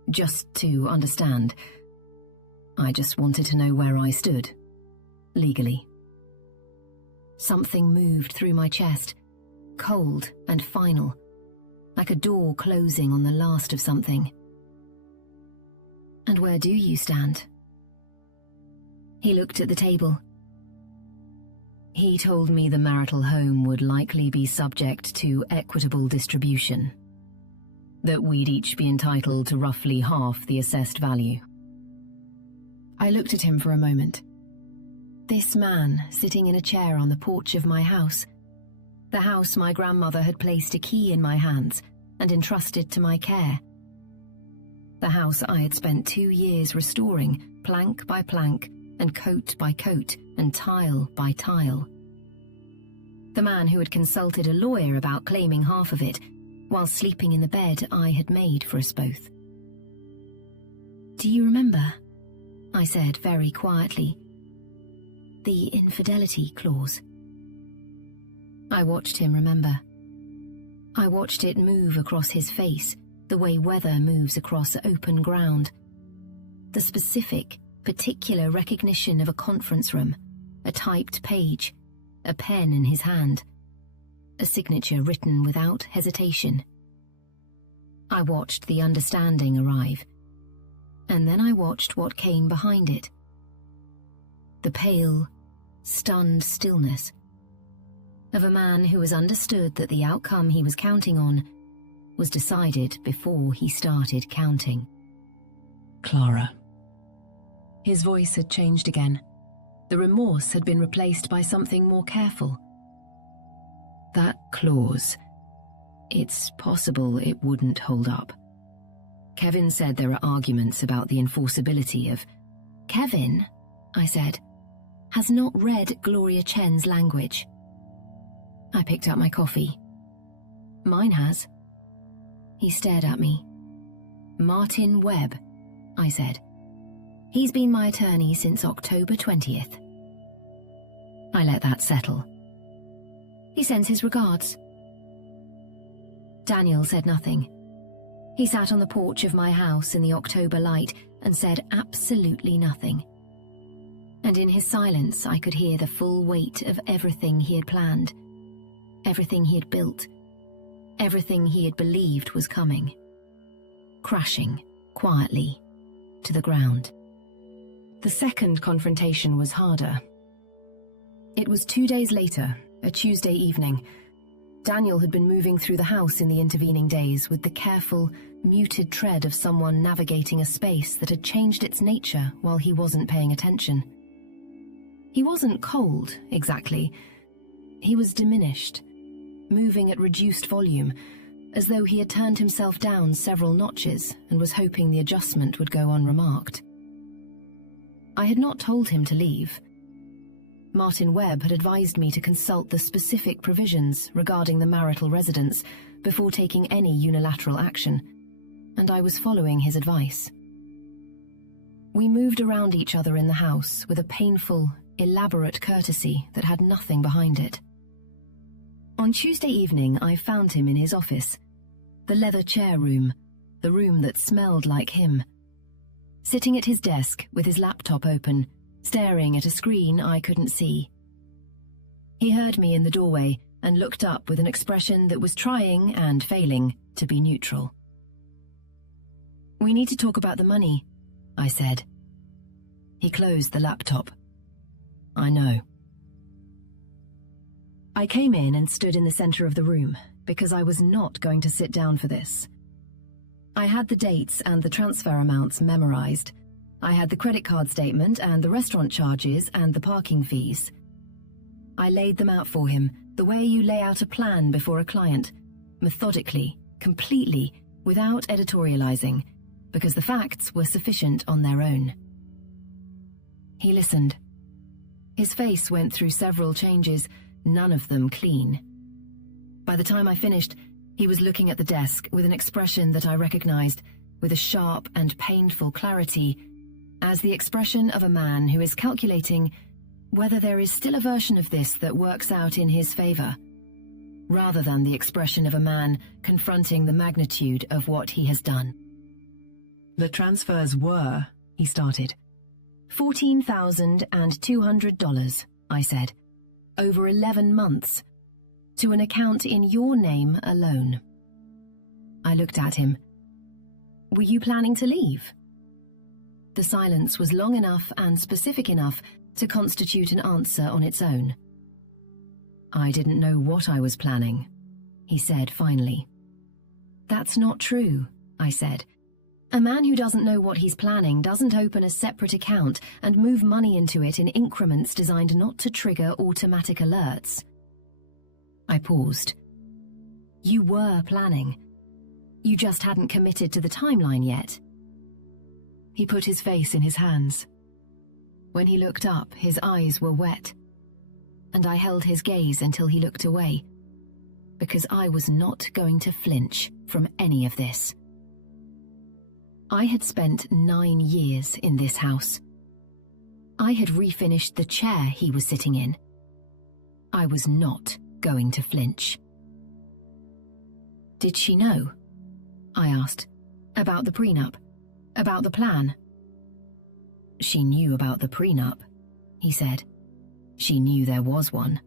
just to understand. I just wanted to know where I stood, legally." Something moved through my chest, cold and final, like a door closing on the last of something. "And where do you stand?" He looked at the table. "He told me the marital home would likely be subject to equitable distribution, that we'd each be entitled to roughly half the assessed value." I looked at him for a moment. This man sitting in a chair on the porch of my house, the house my grandmother had placed a key in my hands and entrusted to my care. The house I had spent 2 years restoring, plank by plank, and coat by coat, and tile by tile. The man who had consulted a lawyer about claiming half of it, while sleeping in the bed I had made for us both. "Do you remember?" I said very quietly. "The infidelity clause." I watched him remember. I watched it move across his face, the way weather moves across open ground. The specific, particular recognition of a conference room, a typed page, a pen in his hand, a signature written without hesitation. I watched the understanding arrive, and then I watched what came behind it. The pale, stunned stillness of a man who has understood that the outcome he was counting on was decided before he started counting. "Clara." His voice had changed again. The remorse had been replaced by something more careful. "That clause, it's possible it wouldn't hold up. Kevin said there are arguments about the enforceability of—" "Kevin," I said, "has not read Gloria Chen's language." I picked up my coffee. "Mine has." He stared at me. "Martin Webb," I said. "He's been my attorney since October 20th. I let that settle. "He sends his regards." Daniel said nothing. He sat on the porch of my house in the October light and said absolutely nothing. And in his silence I could hear the full weight of everything he had planned, everything he had built, everything he had believed was coming, crashing quietly to the ground. The second confrontation was harder. It was 2 days later, a Tuesday evening. Daniel had been moving through the house in the intervening days with the careful, muted tread of someone navigating a space that had changed its nature while he wasn't paying attention. He wasn't cold, exactly. He was diminished, moving at reduced volume, as though he had turned himself down several notches and was hoping the adjustment would go unremarked. I had not told him to leave. Martin Webb had advised me to consult the specific provisions regarding the marital residence before taking any unilateral action, and I was following his advice. We moved around each other in the house with a painful, elaborate courtesy that had nothing behind it. On Tuesday evening, I found him in his office, the leather chair room, the room that smelled like him, sitting at his desk with his laptop open, staring at a screen I couldn't see. He heard me in the doorway and looked up with an expression that was trying and failing to be neutral. "We need to talk about the money," I said. He closed the laptop. "I know." I came in and stood in the center of the room because I was not going to sit down for this. I had the dates and the transfer amounts memorized. I had the credit card statement and the restaurant charges and the parking fees. I laid them out for him the way you lay out a plan before a client, methodically, completely, without editorializing, because the facts were sufficient on their own. He listened. His face went through several changes, none of them clean. By the time I finished, he was looking at the desk with an expression that I recognized with a sharp and painful clarity as the expression of a man who is calculating whether there is still a version of this that works out in his favor, rather than the expression of a man confronting the magnitude of what he has done. The transfers were, he started. $14,200, I said, over 11 months, to an account in your name alone. I looked at him. Were you planning to leave? The silence was long enough and specific enough to constitute an answer on its own. I didn't know what I was planning, he said finally. That's not true, I said. A man who doesn't know what he's planning doesn't open a separate account and move money into it in increments designed not to trigger automatic alerts. I paused. You were planning. You just hadn't committed to the timeline yet. He put his face in his hands. When he looked up, his eyes were wet, and I held his gaze until he looked away, because I was not going to flinch from any of this. I had spent 9 years in this house. I had refinished the chair he was sitting in. I was not going to flinch. Did she know? I asked. About the prenup? About the plan? She knew about the prenup, he said. She knew there was one.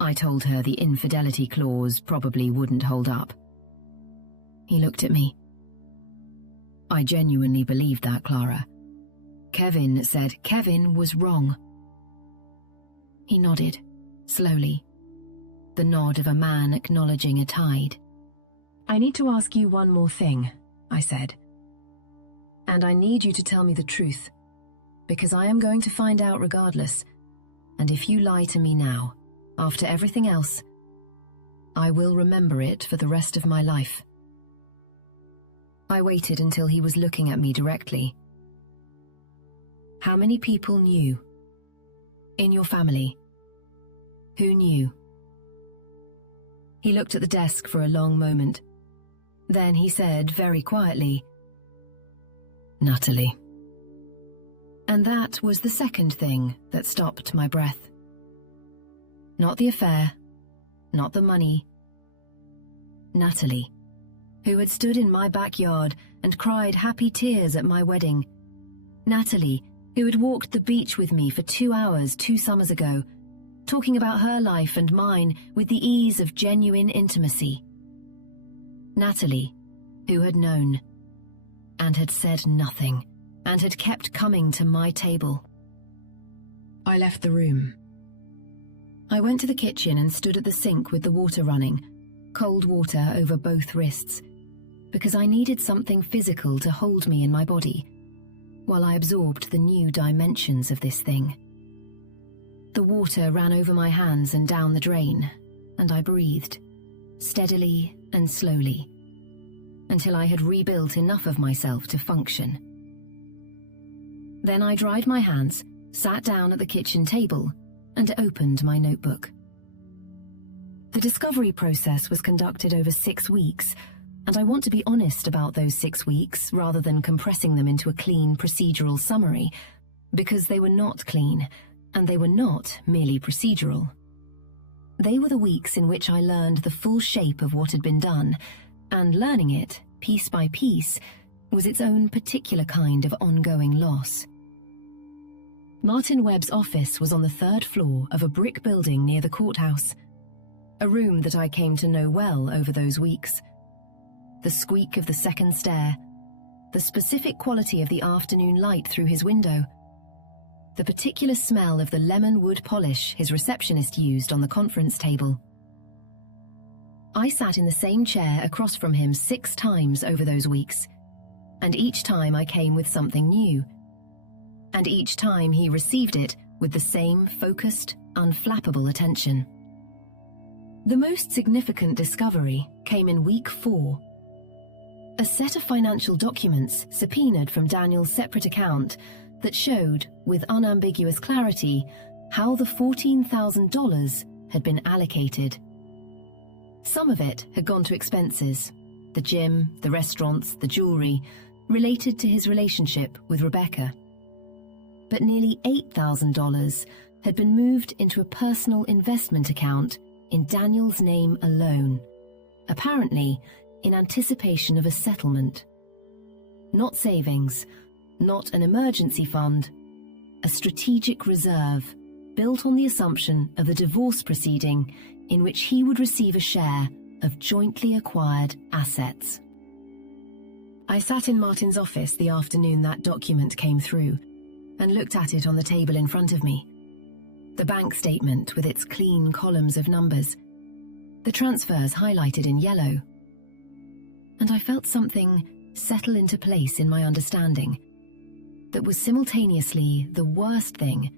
I told her the infidelity clause probably wouldn't hold up. He looked at me. I genuinely believed that, Clara. Kevin said Kevin was wrong. He nodded, slowly, the nod of a man acknowledging a tide. I need to ask you one more thing, I said. And I need you to tell me the truth, because I am going to find out regardless, and if you lie to me now, after everything else, I will remember it for the rest of my life. I waited until he was looking at me directly. How many people knew? In your family? Who knew? He looked at the desk for a long moment. Then he said very quietly, Natalie. And that was the second thing that stopped my breath. Not the affair, not the money. Natalie, who had stood in my backyard and cried happy tears at my wedding. Natalie, who had walked the beach with me for 2 hours 2 summers ago, talking about her life and mine with the ease of genuine intimacy. Natalie, who had known, and had said nothing, and had kept coming to my table. I left the room. I went to the kitchen and stood at the sink with the water running, cold water over both wrists, because I needed something physical to hold me in my body, while I absorbed the new dimensions of this thing. The water ran over my hands and down the drain, and I breathed, steadily and slowly, until I had rebuilt enough of myself to function. Then I dried my hands, sat down at the kitchen table, and opened my notebook. The discovery process was conducted over 6 weeks, and I want to be honest about those 6 weeks rather than compressing them into a clean procedural summary, because they were not clean, and they were not merely procedural. They were the weeks in which I learned the full shape of what had been done, and learning it, piece by piece, was its own particular kind of ongoing loss. Martin Webb's office was on the 3rd floor of a brick building near the courthouse, a room that I came to know well over those weeks. The squeak of the second stair, the specific quality of the afternoon light through his window, the particular smell of the lemon wood polish his receptionist used on the conference table. I sat in the same chair across from him 6 times over those weeks, and each time I came with something new, and each time he received it with the same focused, unflappable attention. The most significant discovery came in week 4. A set of financial documents subpoenaed from Daniel's separate account that showed, with unambiguous clarity, how the $14,000 had been allocated. Some of it had gone to expenses, the gym, the restaurants, the jewelry, related to his relationship with Rebecca. But nearly $8,000 had been moved into a personal investment account in Daniel's name alone, apparently in anticipation of a settlement. Not savings, not an emergency fund, a strategic reserve built on the assumption of a divorce proceeding in which he would receive a share of jointly acquired assets. I sat in Martin's office the afternoon that document came through and looked at it on the table in front of me. The bank statement with its clean columns of numbers, the transfers highlighted in yellow. And I felt something settle into place in my understanding that was simultaneously the worst thing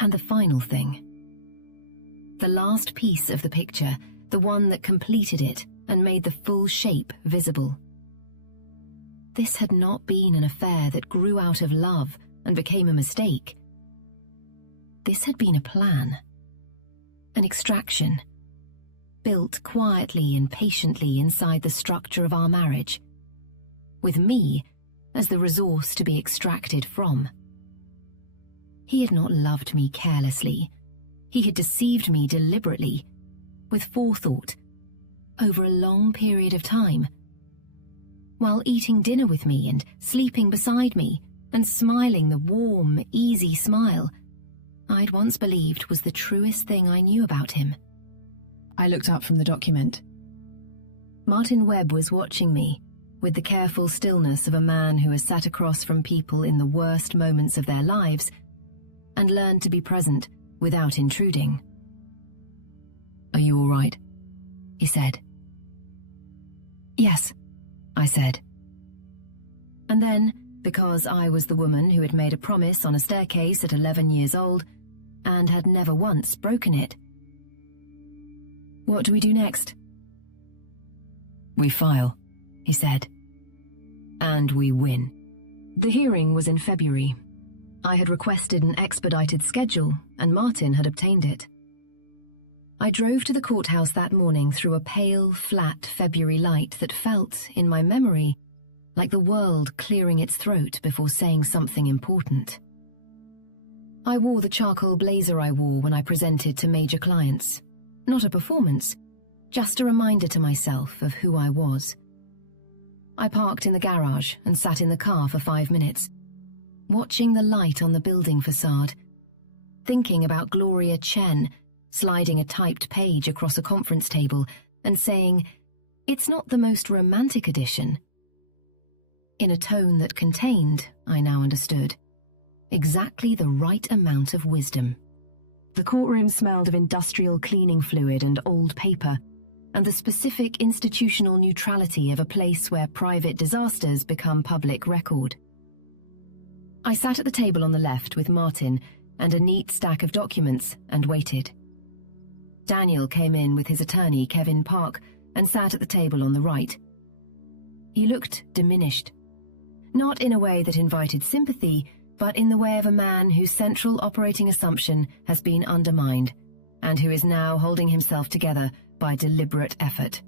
and the final thing. The last piece of the picture, the one that completed it and made the full shape visible. This had not been an affair that grew out of love and became a mistake. This had been a plan, an extraction, built quietly and patiently inside the structure of our marriage, with me as the resource to be extracted from. He had not loved me carelessly. He had deceived me deliberately, with forethought, over a long period of time. While eating dinner with me and sleeping beside me and smiling the warm, easy smile I'd once believed was the truest thing I knew about him. I looked up from the document. Martin Webb was watching me with the careful stillness of a man who has sat across from people in the worst moments of their lives and learned to be present without intruding. "Are you all right?" he said. "Yes," I said. And then, because I was the woman who had made a promise on a staircase at 11 years old and had never once broken it, "What do we do next?" "We file," he said. "And we win." The hearing was in February. I had requested an expedited schedule, and Martin had obtained it. I drove to the courthouse that morning through a pale, flat February light that felt, in my memory, like the world clearing its throat before saying something important. I wore the charcoal blazer I wore when I presented to major clients. Not a performance, just a reminder to myself of who I was. I parked in the garage and sat in the car for 5 minutes, watching the light on the building facade, thinking about Gloria Chen sliding a typed page across a conference table and saying, "It's not the most romantic edition," in a tone that contained, I now understood, exactly the right amount of wisdom. The courtroom smelled of industrial cleaning fluid and old paper, and the specific institutional neutrality of a place where private disasters become public record. I sat at the table on the left with Martin and a neat stack of documents and waited. Daniel came in with his attorney, Kevin Park, and sat at the table on the right. He looked diminished, not in a way that invited sympathy, but in the way of a man whose central operating assumption has been undermined and who is now holding himself together by deliberate effort.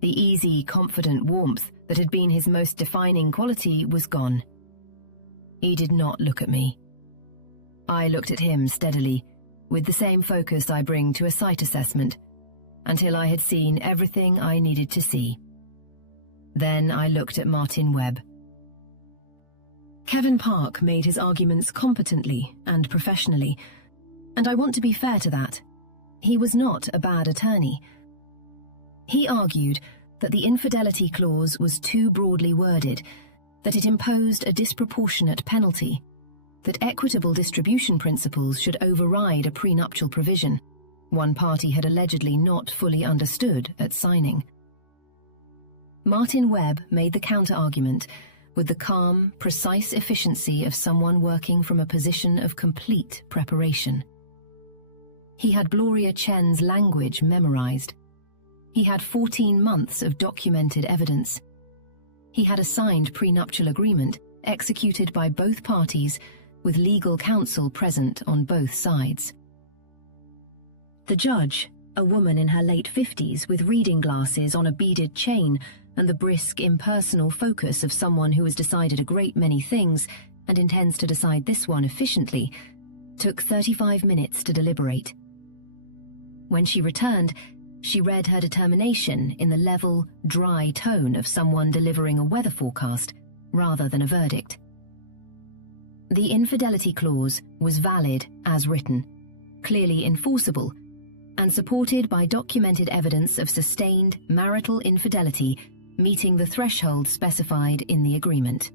The easy, confident warmth that had been his most defining quality was gone. He did not look at me. I looked at him steadily, with the same focus I bring to a site assessment, until I had seen everything I needed to see. Then I looked at Martin Webb. Kevin Park made his arguments competently and professionally, and I want to be fair to that. He was not a bad attorney. He argued that the infidelity clause was too broadly worded, that it imposed a disproportionate penalty, that equitable distribution principles should override a prenuptial provision one party had allegedly not fully understood at signing. Martin Webb made the counter-argument with the calm, precise efficiency of someone working from a position of complete preparation. He had Gloria Chen's language memorized. He had 14 months of documented evidence. He had a signed prenuptial agreement executed by both parties with legal counsel present on both sides. The judge, a woman in her late 50s with reading glasses on a beaded chain and the brisk, impersonal focus of someone who has decided a great many things and intends to decide this one efficiently, took 35 minutes to deliberate. When she returned, she read her determination in the level, dry tone of someone delivering a weather forecast rather than a verdict. The infidelity clause was valid as written, clearly enforceable, and supported by documented evidence of sustained marital infidelity meeting the threshold specified in the agreement.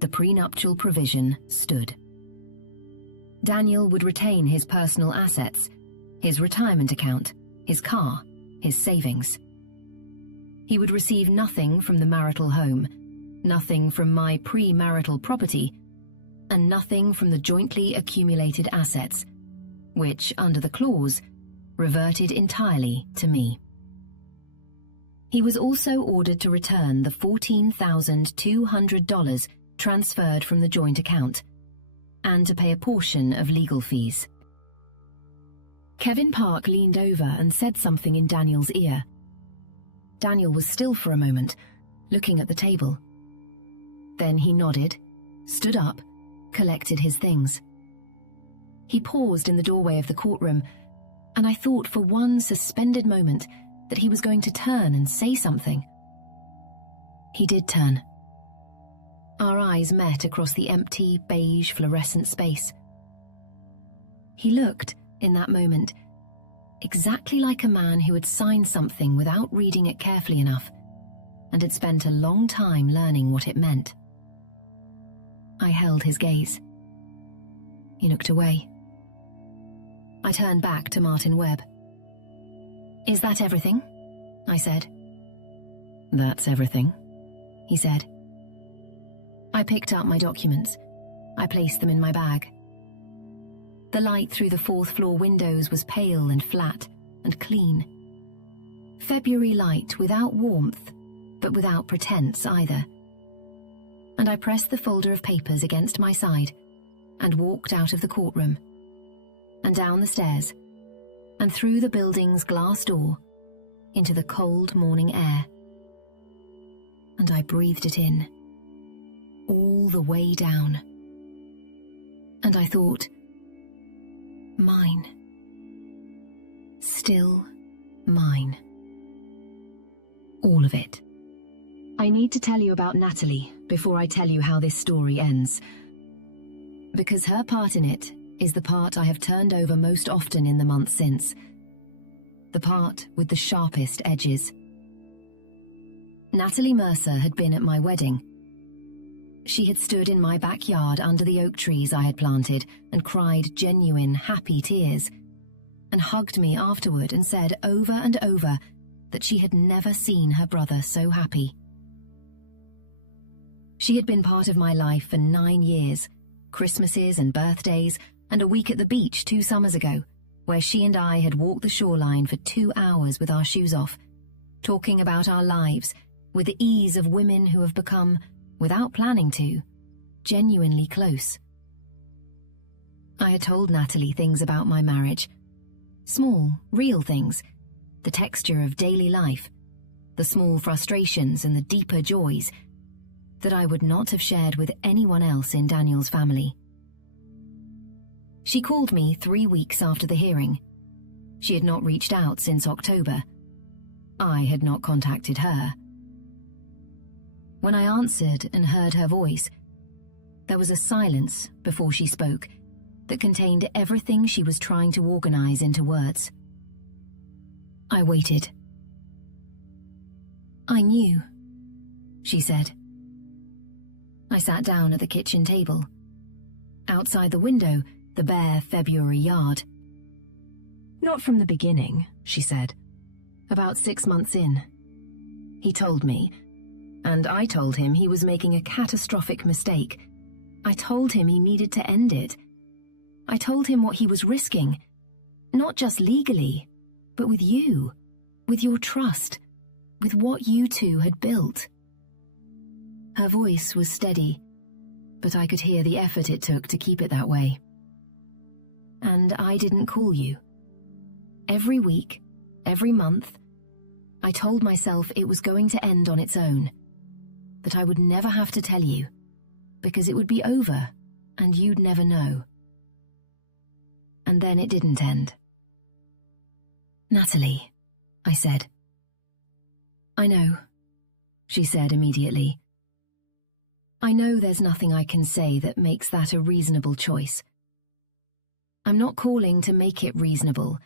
The prenuptial provision stood. Daniel would retain his personal assets, his retirement account, his car, his savings. He would receive nothing from the marital home, nothing from my premarital property, and nothing from the jointly accumulated assets, which, under the clause, reverted entirely to me. He was also ordered to return the $14,200 transferred from the joint account, and to pay a portion of legal fees. Kevin Park leaned over and said something in Daniel's ear. Daniel was still for a moment, looking at the table. Then he nodded, stood up, collected his things. He paused in the doorway of the courtroom, and I thought for one suspended moment that he was going to turn and say something. He did turn. Our eyes met across the empty, beige, fluorescent space. He looked, in that moment, exactly like a man who had signed something without reading it carefully enough, and had spent a long time learning what it meant. I held his gaze. He looked away. I turned back to Martin Webb. "Is that everything?" I said. "That's everything," he said. I picked up my documents. I placed them in my bag. The light through the fourth-floor windows was pale and flat and clean. February light without warmth, but without pretense either. And I pressed the folder of papers against my side and walked out of the courtroom, and down the stairs, and through the building's glass door, into the cold morning air. And I breathed it in, all the way down. And I thought, mine. Still mine. All of it. I need to tell you about Natalie before I tell you how this story ends, because her part in it is the part I have turned over most often in the months since. The part with the sharpest edges. Natalie Mercer had been at my wedding. She had stood in my backyard under the oak trees I had planted and cried genuine, happy tears, and hugged me afterward and said over and over that she had never seen her brother so happy. She had been part of my life for 9 years, Christmases and birthdays, and a week at the beach 2 summers ago, where she and I had walked the shoreline for 2 hours with our shoes off, talking about our lives with the ease of women who have become, without planning to, genuinely close. I had told Natalie things about my marriage, small, real things, the texture of daily life, the small frustrations and the deeper joys that I would not have shared with anyone else in Daniel's family. She called me 3 weeks after the hearing. She had not reached out since October. I had not contacted her. When I answered and heard her voice, there was a silence before she spoke that contained everything she was trying to organize into words. I waited. "I knew," she said. I sat down at the kitchen table. Outside the window, the bare February yard. "Not from the beginning," she said. "About 6 months in. He told me, and I told him he was making a catastrophic mistake. I told him he needed to end it. I told him what he was risking, not just legally, but with you, with your trust, with what you two had built." Her voice was steady, but I could hear the effort it took to keep it that way. "And I didn't call you. Every week, every month, I told myself it was going to end on its own, that I would never have to tell you, because it would be over and you'd never know. And then it didn't end." "Natalie," I said. "I know," she said immediately. "I know there's nothing I can say that makes that a reasonable choice. I'm not calling to make it reasonable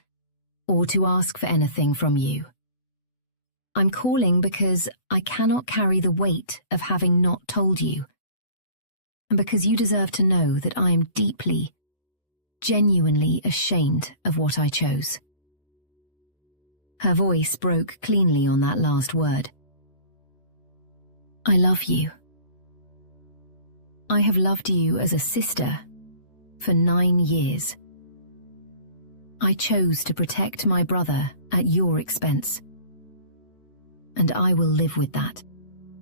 or to ask for anything from you. I'm calling because I cannot carry the weight of having not told you, and because you deserve to know that I am deeply, genuinely ashamed of what I chose." Her voice broke cleanly on that last word. "I love you. I have loved you as a sister for 9 years. I chose to protect my brother at your expense, and I will live with that."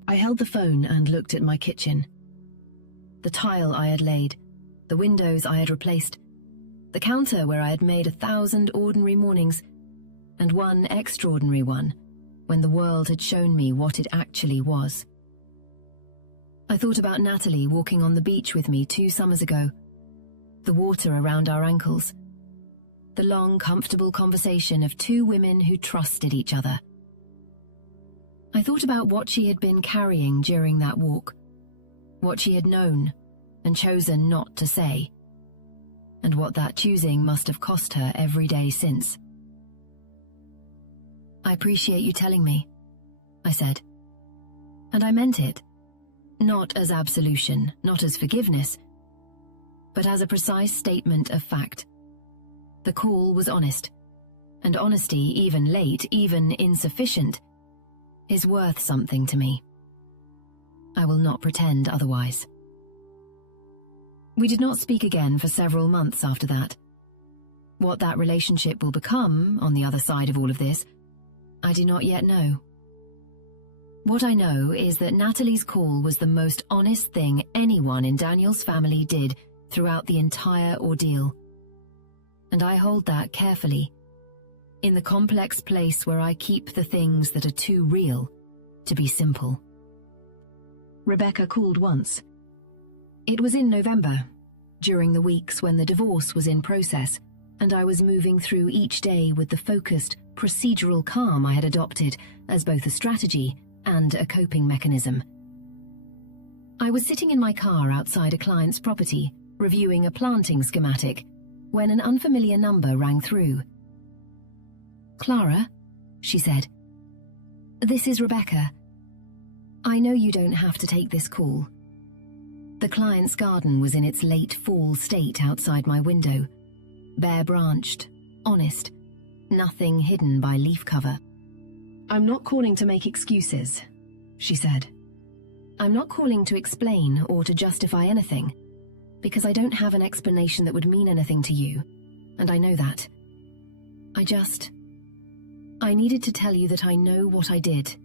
I held the phone and looked at my kitchen. The tile I had laid, the windows I had replaced, the counter where I had made 1,000 ordinary mornings, and one extraordinary one when the world had shown me what it actually was. I thought about Natalie walking on the beach with me 2 summers ago, the water around our ankles, the long, comfortable conversation of 2 women who trusted each other. I thought about what she had been carrying during that walk, what she had known and chosen not to say, and what that choosing must have cost her every day since. "I appreciate you telling me," I said. And I meant it. Not as absolution, not as forgiveness, but as a precise statement of fact. The call was honest, and honesty, even late, even insufficient, is worth something to me. I will not pretend otherwise. We did not speak again for several months after that. What that relationship will become on the other side of all of this, I do not yet know. What I know is that Natalie's call was the most honest thing anyone in Daniel's family did throughout the entire ordeal. And I hold that carefully, in the complex place where I keep the things that are too real to be simple. Rebecca called once. It was in November, during the weeks when the divorce was in process, and I was moving through each day with the focused, procedural calm I had adopted as both a strategy and a coping mechanism. I was sitting in my car outside a client's property, reviewing a planting schematic, when an unfamiliar number rang through. "Clara," she said. "This is Rebecca. I know you don't have to take this call." The client's garden was in its late fall state outside my window, bare-branched, honest, nothing hidden by leaf cover. "I'm not calling to make excuses," she said. "I'm not calling to explain or to justify anything, because I don't have an explanation that would mean anything to you, and I know that. I needed to tell you that I know what I did.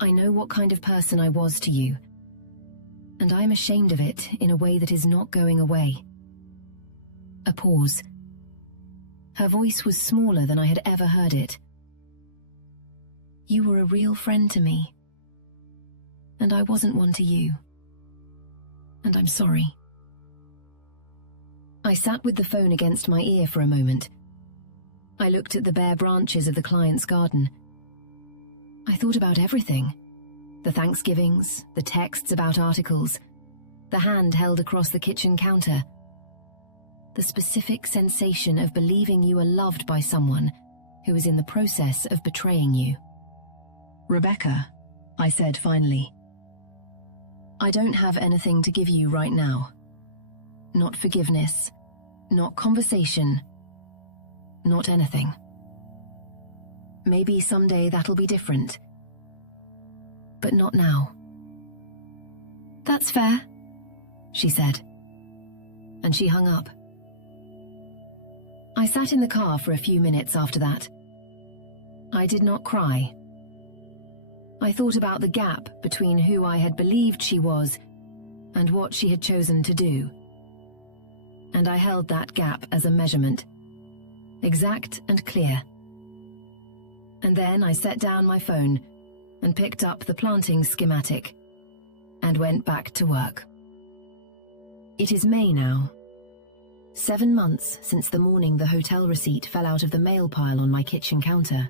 I know what kind of person I was to you, and I am ashamed of it in a way that is not going away." A pause. Her voice was smaller than I had ever heard it. "You were a real friend to me, and I wasn't one to you, and I'm sorry." I sat with the phone against my ear for a moment. I looked at the bare branches of the client's garden. I thought about everything. The Thanksgivings, the texts about articles, the hand held across the kitchen counter. The specific sensation of believing you are loved by someone who is in the process of betraying you. "Rebecca," I said finally, "I don't have anything to give you right now. not forgiveness, not conversation, not anything. Maybe someday that'll be different, but not now. "That's fair," she said, and she hung up. I sat in the car for a few minutes after that. I did not cry. I thought about the gap between who I had believed she was and what she had chosen to do. And I held that gap as a measurement, exact and clear. And then I set down my phone and picked up the planting schematic and went back to work. It is May now. 7 months since the morning the hotel receipt fell out of the mail pile on my kitchen counter.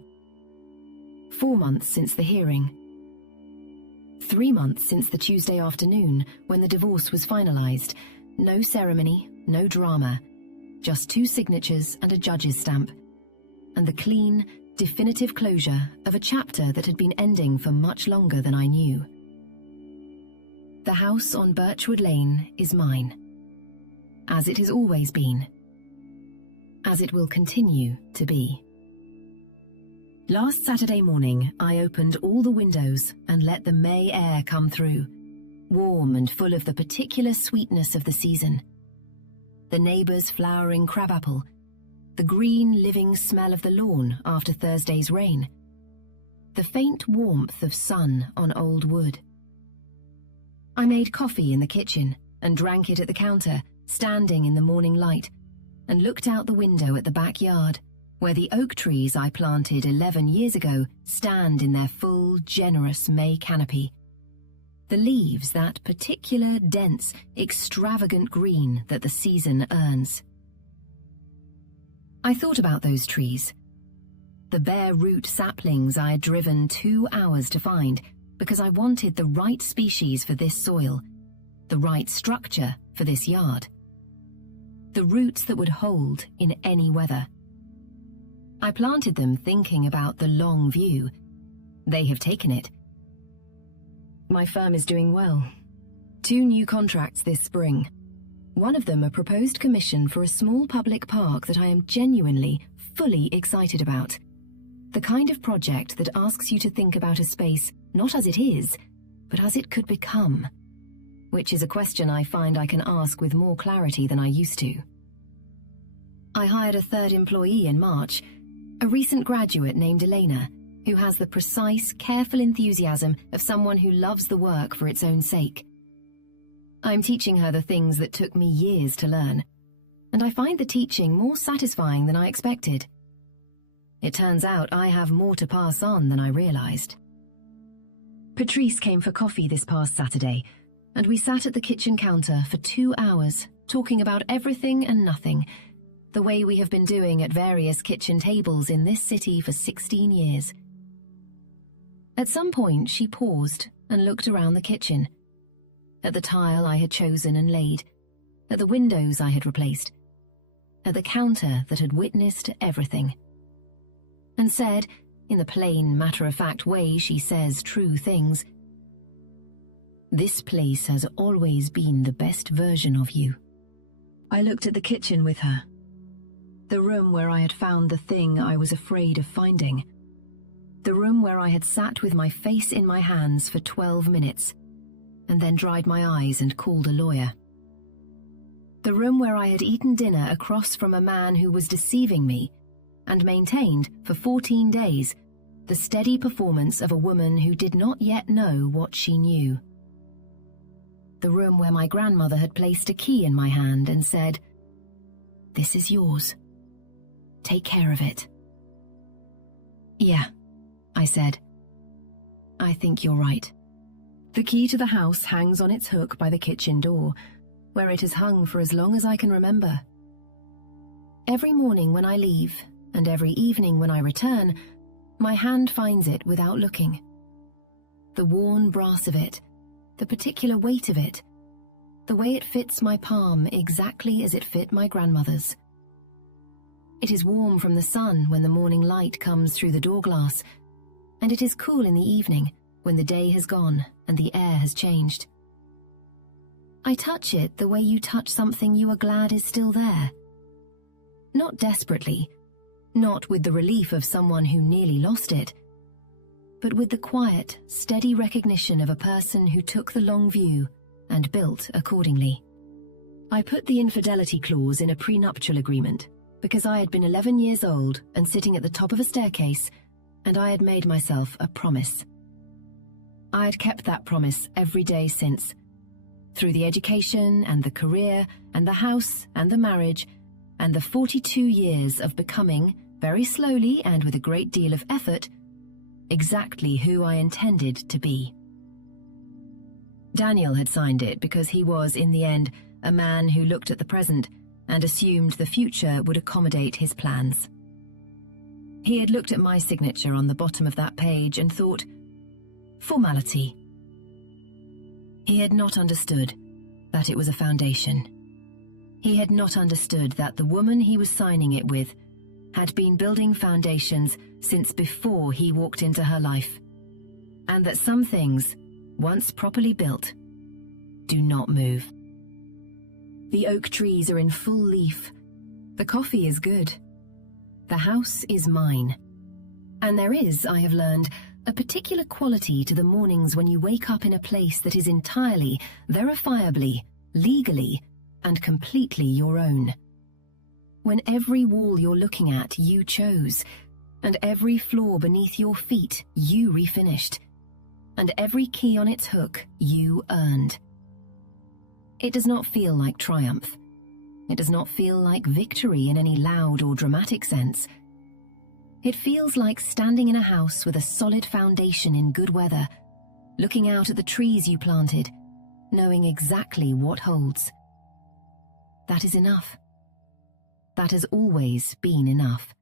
4 months since the hearing. 3 months since the Tuesday afternoon when the divorce was finalized. No ceremony, no drama, just 2 signatures and a judge's stamp, and the clean, definitive closure of a chapter that had been ending for much longer than I knew. The house on Birchwood Lane is mine, as it has always been, as it will continue to be. Last Saturday morning, I opened all the windows and let the May air come through, warm and full of the particular sweetness of the season. The neighbours' flowering crabapple, the green living smell of the lawn after Thursday's rain, the faint warmth of sun on old wood. I made coffee in the kitchen and drank it at the counter, standing in the morning light, and looked out the window at the backyard, where the oak trees I planted 11 years ago stand in their full, generous May canopy. The leaves, that particular, dense, extravagant green that the season earns. I thought about those trees. The bare root saplings I had driven 2 hours to find because I wanted the right species for this soil, the right structure for this yard. The roots that would hold in any weather. I planted them thinking about the long view. They have taken it. My firm is doing well. 2 new contracts this spring. One of them a proposed commission for a small public park that I am genuinely, fully excited about. The kind of project that asks you to think about a space not as it is, but as it could become, which is a question I find I can ask with more clarity than I used to. I hired a 3rd employee in March, a recent graduate named Elena, who has the precise, careful enthusiasm of someone who loves the work for its own sake. I'm teaching her the things that took me years to learn, and I find the teaching more satisfying than I expected. It turns out I have more to pass on than I realized. Patrice came for coffee this past Saturday, and we sat at the kitchen counter for 2 hours, talking about everything and nothing, the way we have been doing at various kitchen tables in this city for 16 years. At some point, she paused and looked around the kitchen, at the tile I had chosen and laid, at the windows I had replaced, at the counter that had witnessed everything, and said, in the plain, matter-of-fact way she says true things, "This place has always been the best version of you." I looked at the kitchen with her, the room where I had found the thing I was afraid of finding, the room where I had sat with my face in my hands for 12 minutes, and then dried my eyes and called a lawyer. The room where I had eaten dinner across from a man who was deceiving me and maintained for 14 days the steady performance of a woman who did not yet know what she knew. The room where my grandmother had placed a key in my hand and said, "This is yours. Take care of it." "Yeah," I said. "I think you're right." The key to the house hangs on its hook by the kitchen door, where it has hung for as long as I can remember. Every morning when I leave, and every evening when I return, my hand finds it without looking. The worn brass of it, the particular weight of it, the way it fits my palm exactly as it fit my grandmother's. It is warm from the sun when the morning light comes through the door glass, and it is cool in the evening when the day has gone and the air has changed. I touch it the way you touch something you are glad is still there. Not desperately, not with the relief of someone who nearly lost it, but with the quiet, steady recognition of a person who took the long view and built accordingly. I put the infidelity clause in a prenuptial agreement because I had been 11 years old and sitting at the top of a staircase, and I had made myself a promise. I had kept that promise every day since, through the education and the career and the house and the marriage and the 42 years of becoming, very slowly and with a great deal of effort, exactly who I intended to be. Daniel had signed it because he was, in the end, a man who looked at the present and assumed the future would accommodate his plans. He had looked at my signature on the bottom of that page and thought, formality. He had not understood that it was a foundation. He had not understood that the woman he was signing it with had been building foundations since before he walked into her life, and that some things, once properly built, do not move. The oak trees are in full leaf. The coffee is good. The house is mine. And there is, I have learned, a particular quality to the mornings when you wake up in a place that is entirely, verifiably, legally, and completely your own. When every wall you're looking at you chose, and every floor beneath your feet you refinished, and every key on its hook you earned. It does not feel like triumph. It does not feel like victory in any loud or dramatic sense. It feels like standing in a house with a solid foundation in good weather, looking out at the trees you planted, knowing exactly what holds. That is enough. That has always been enough.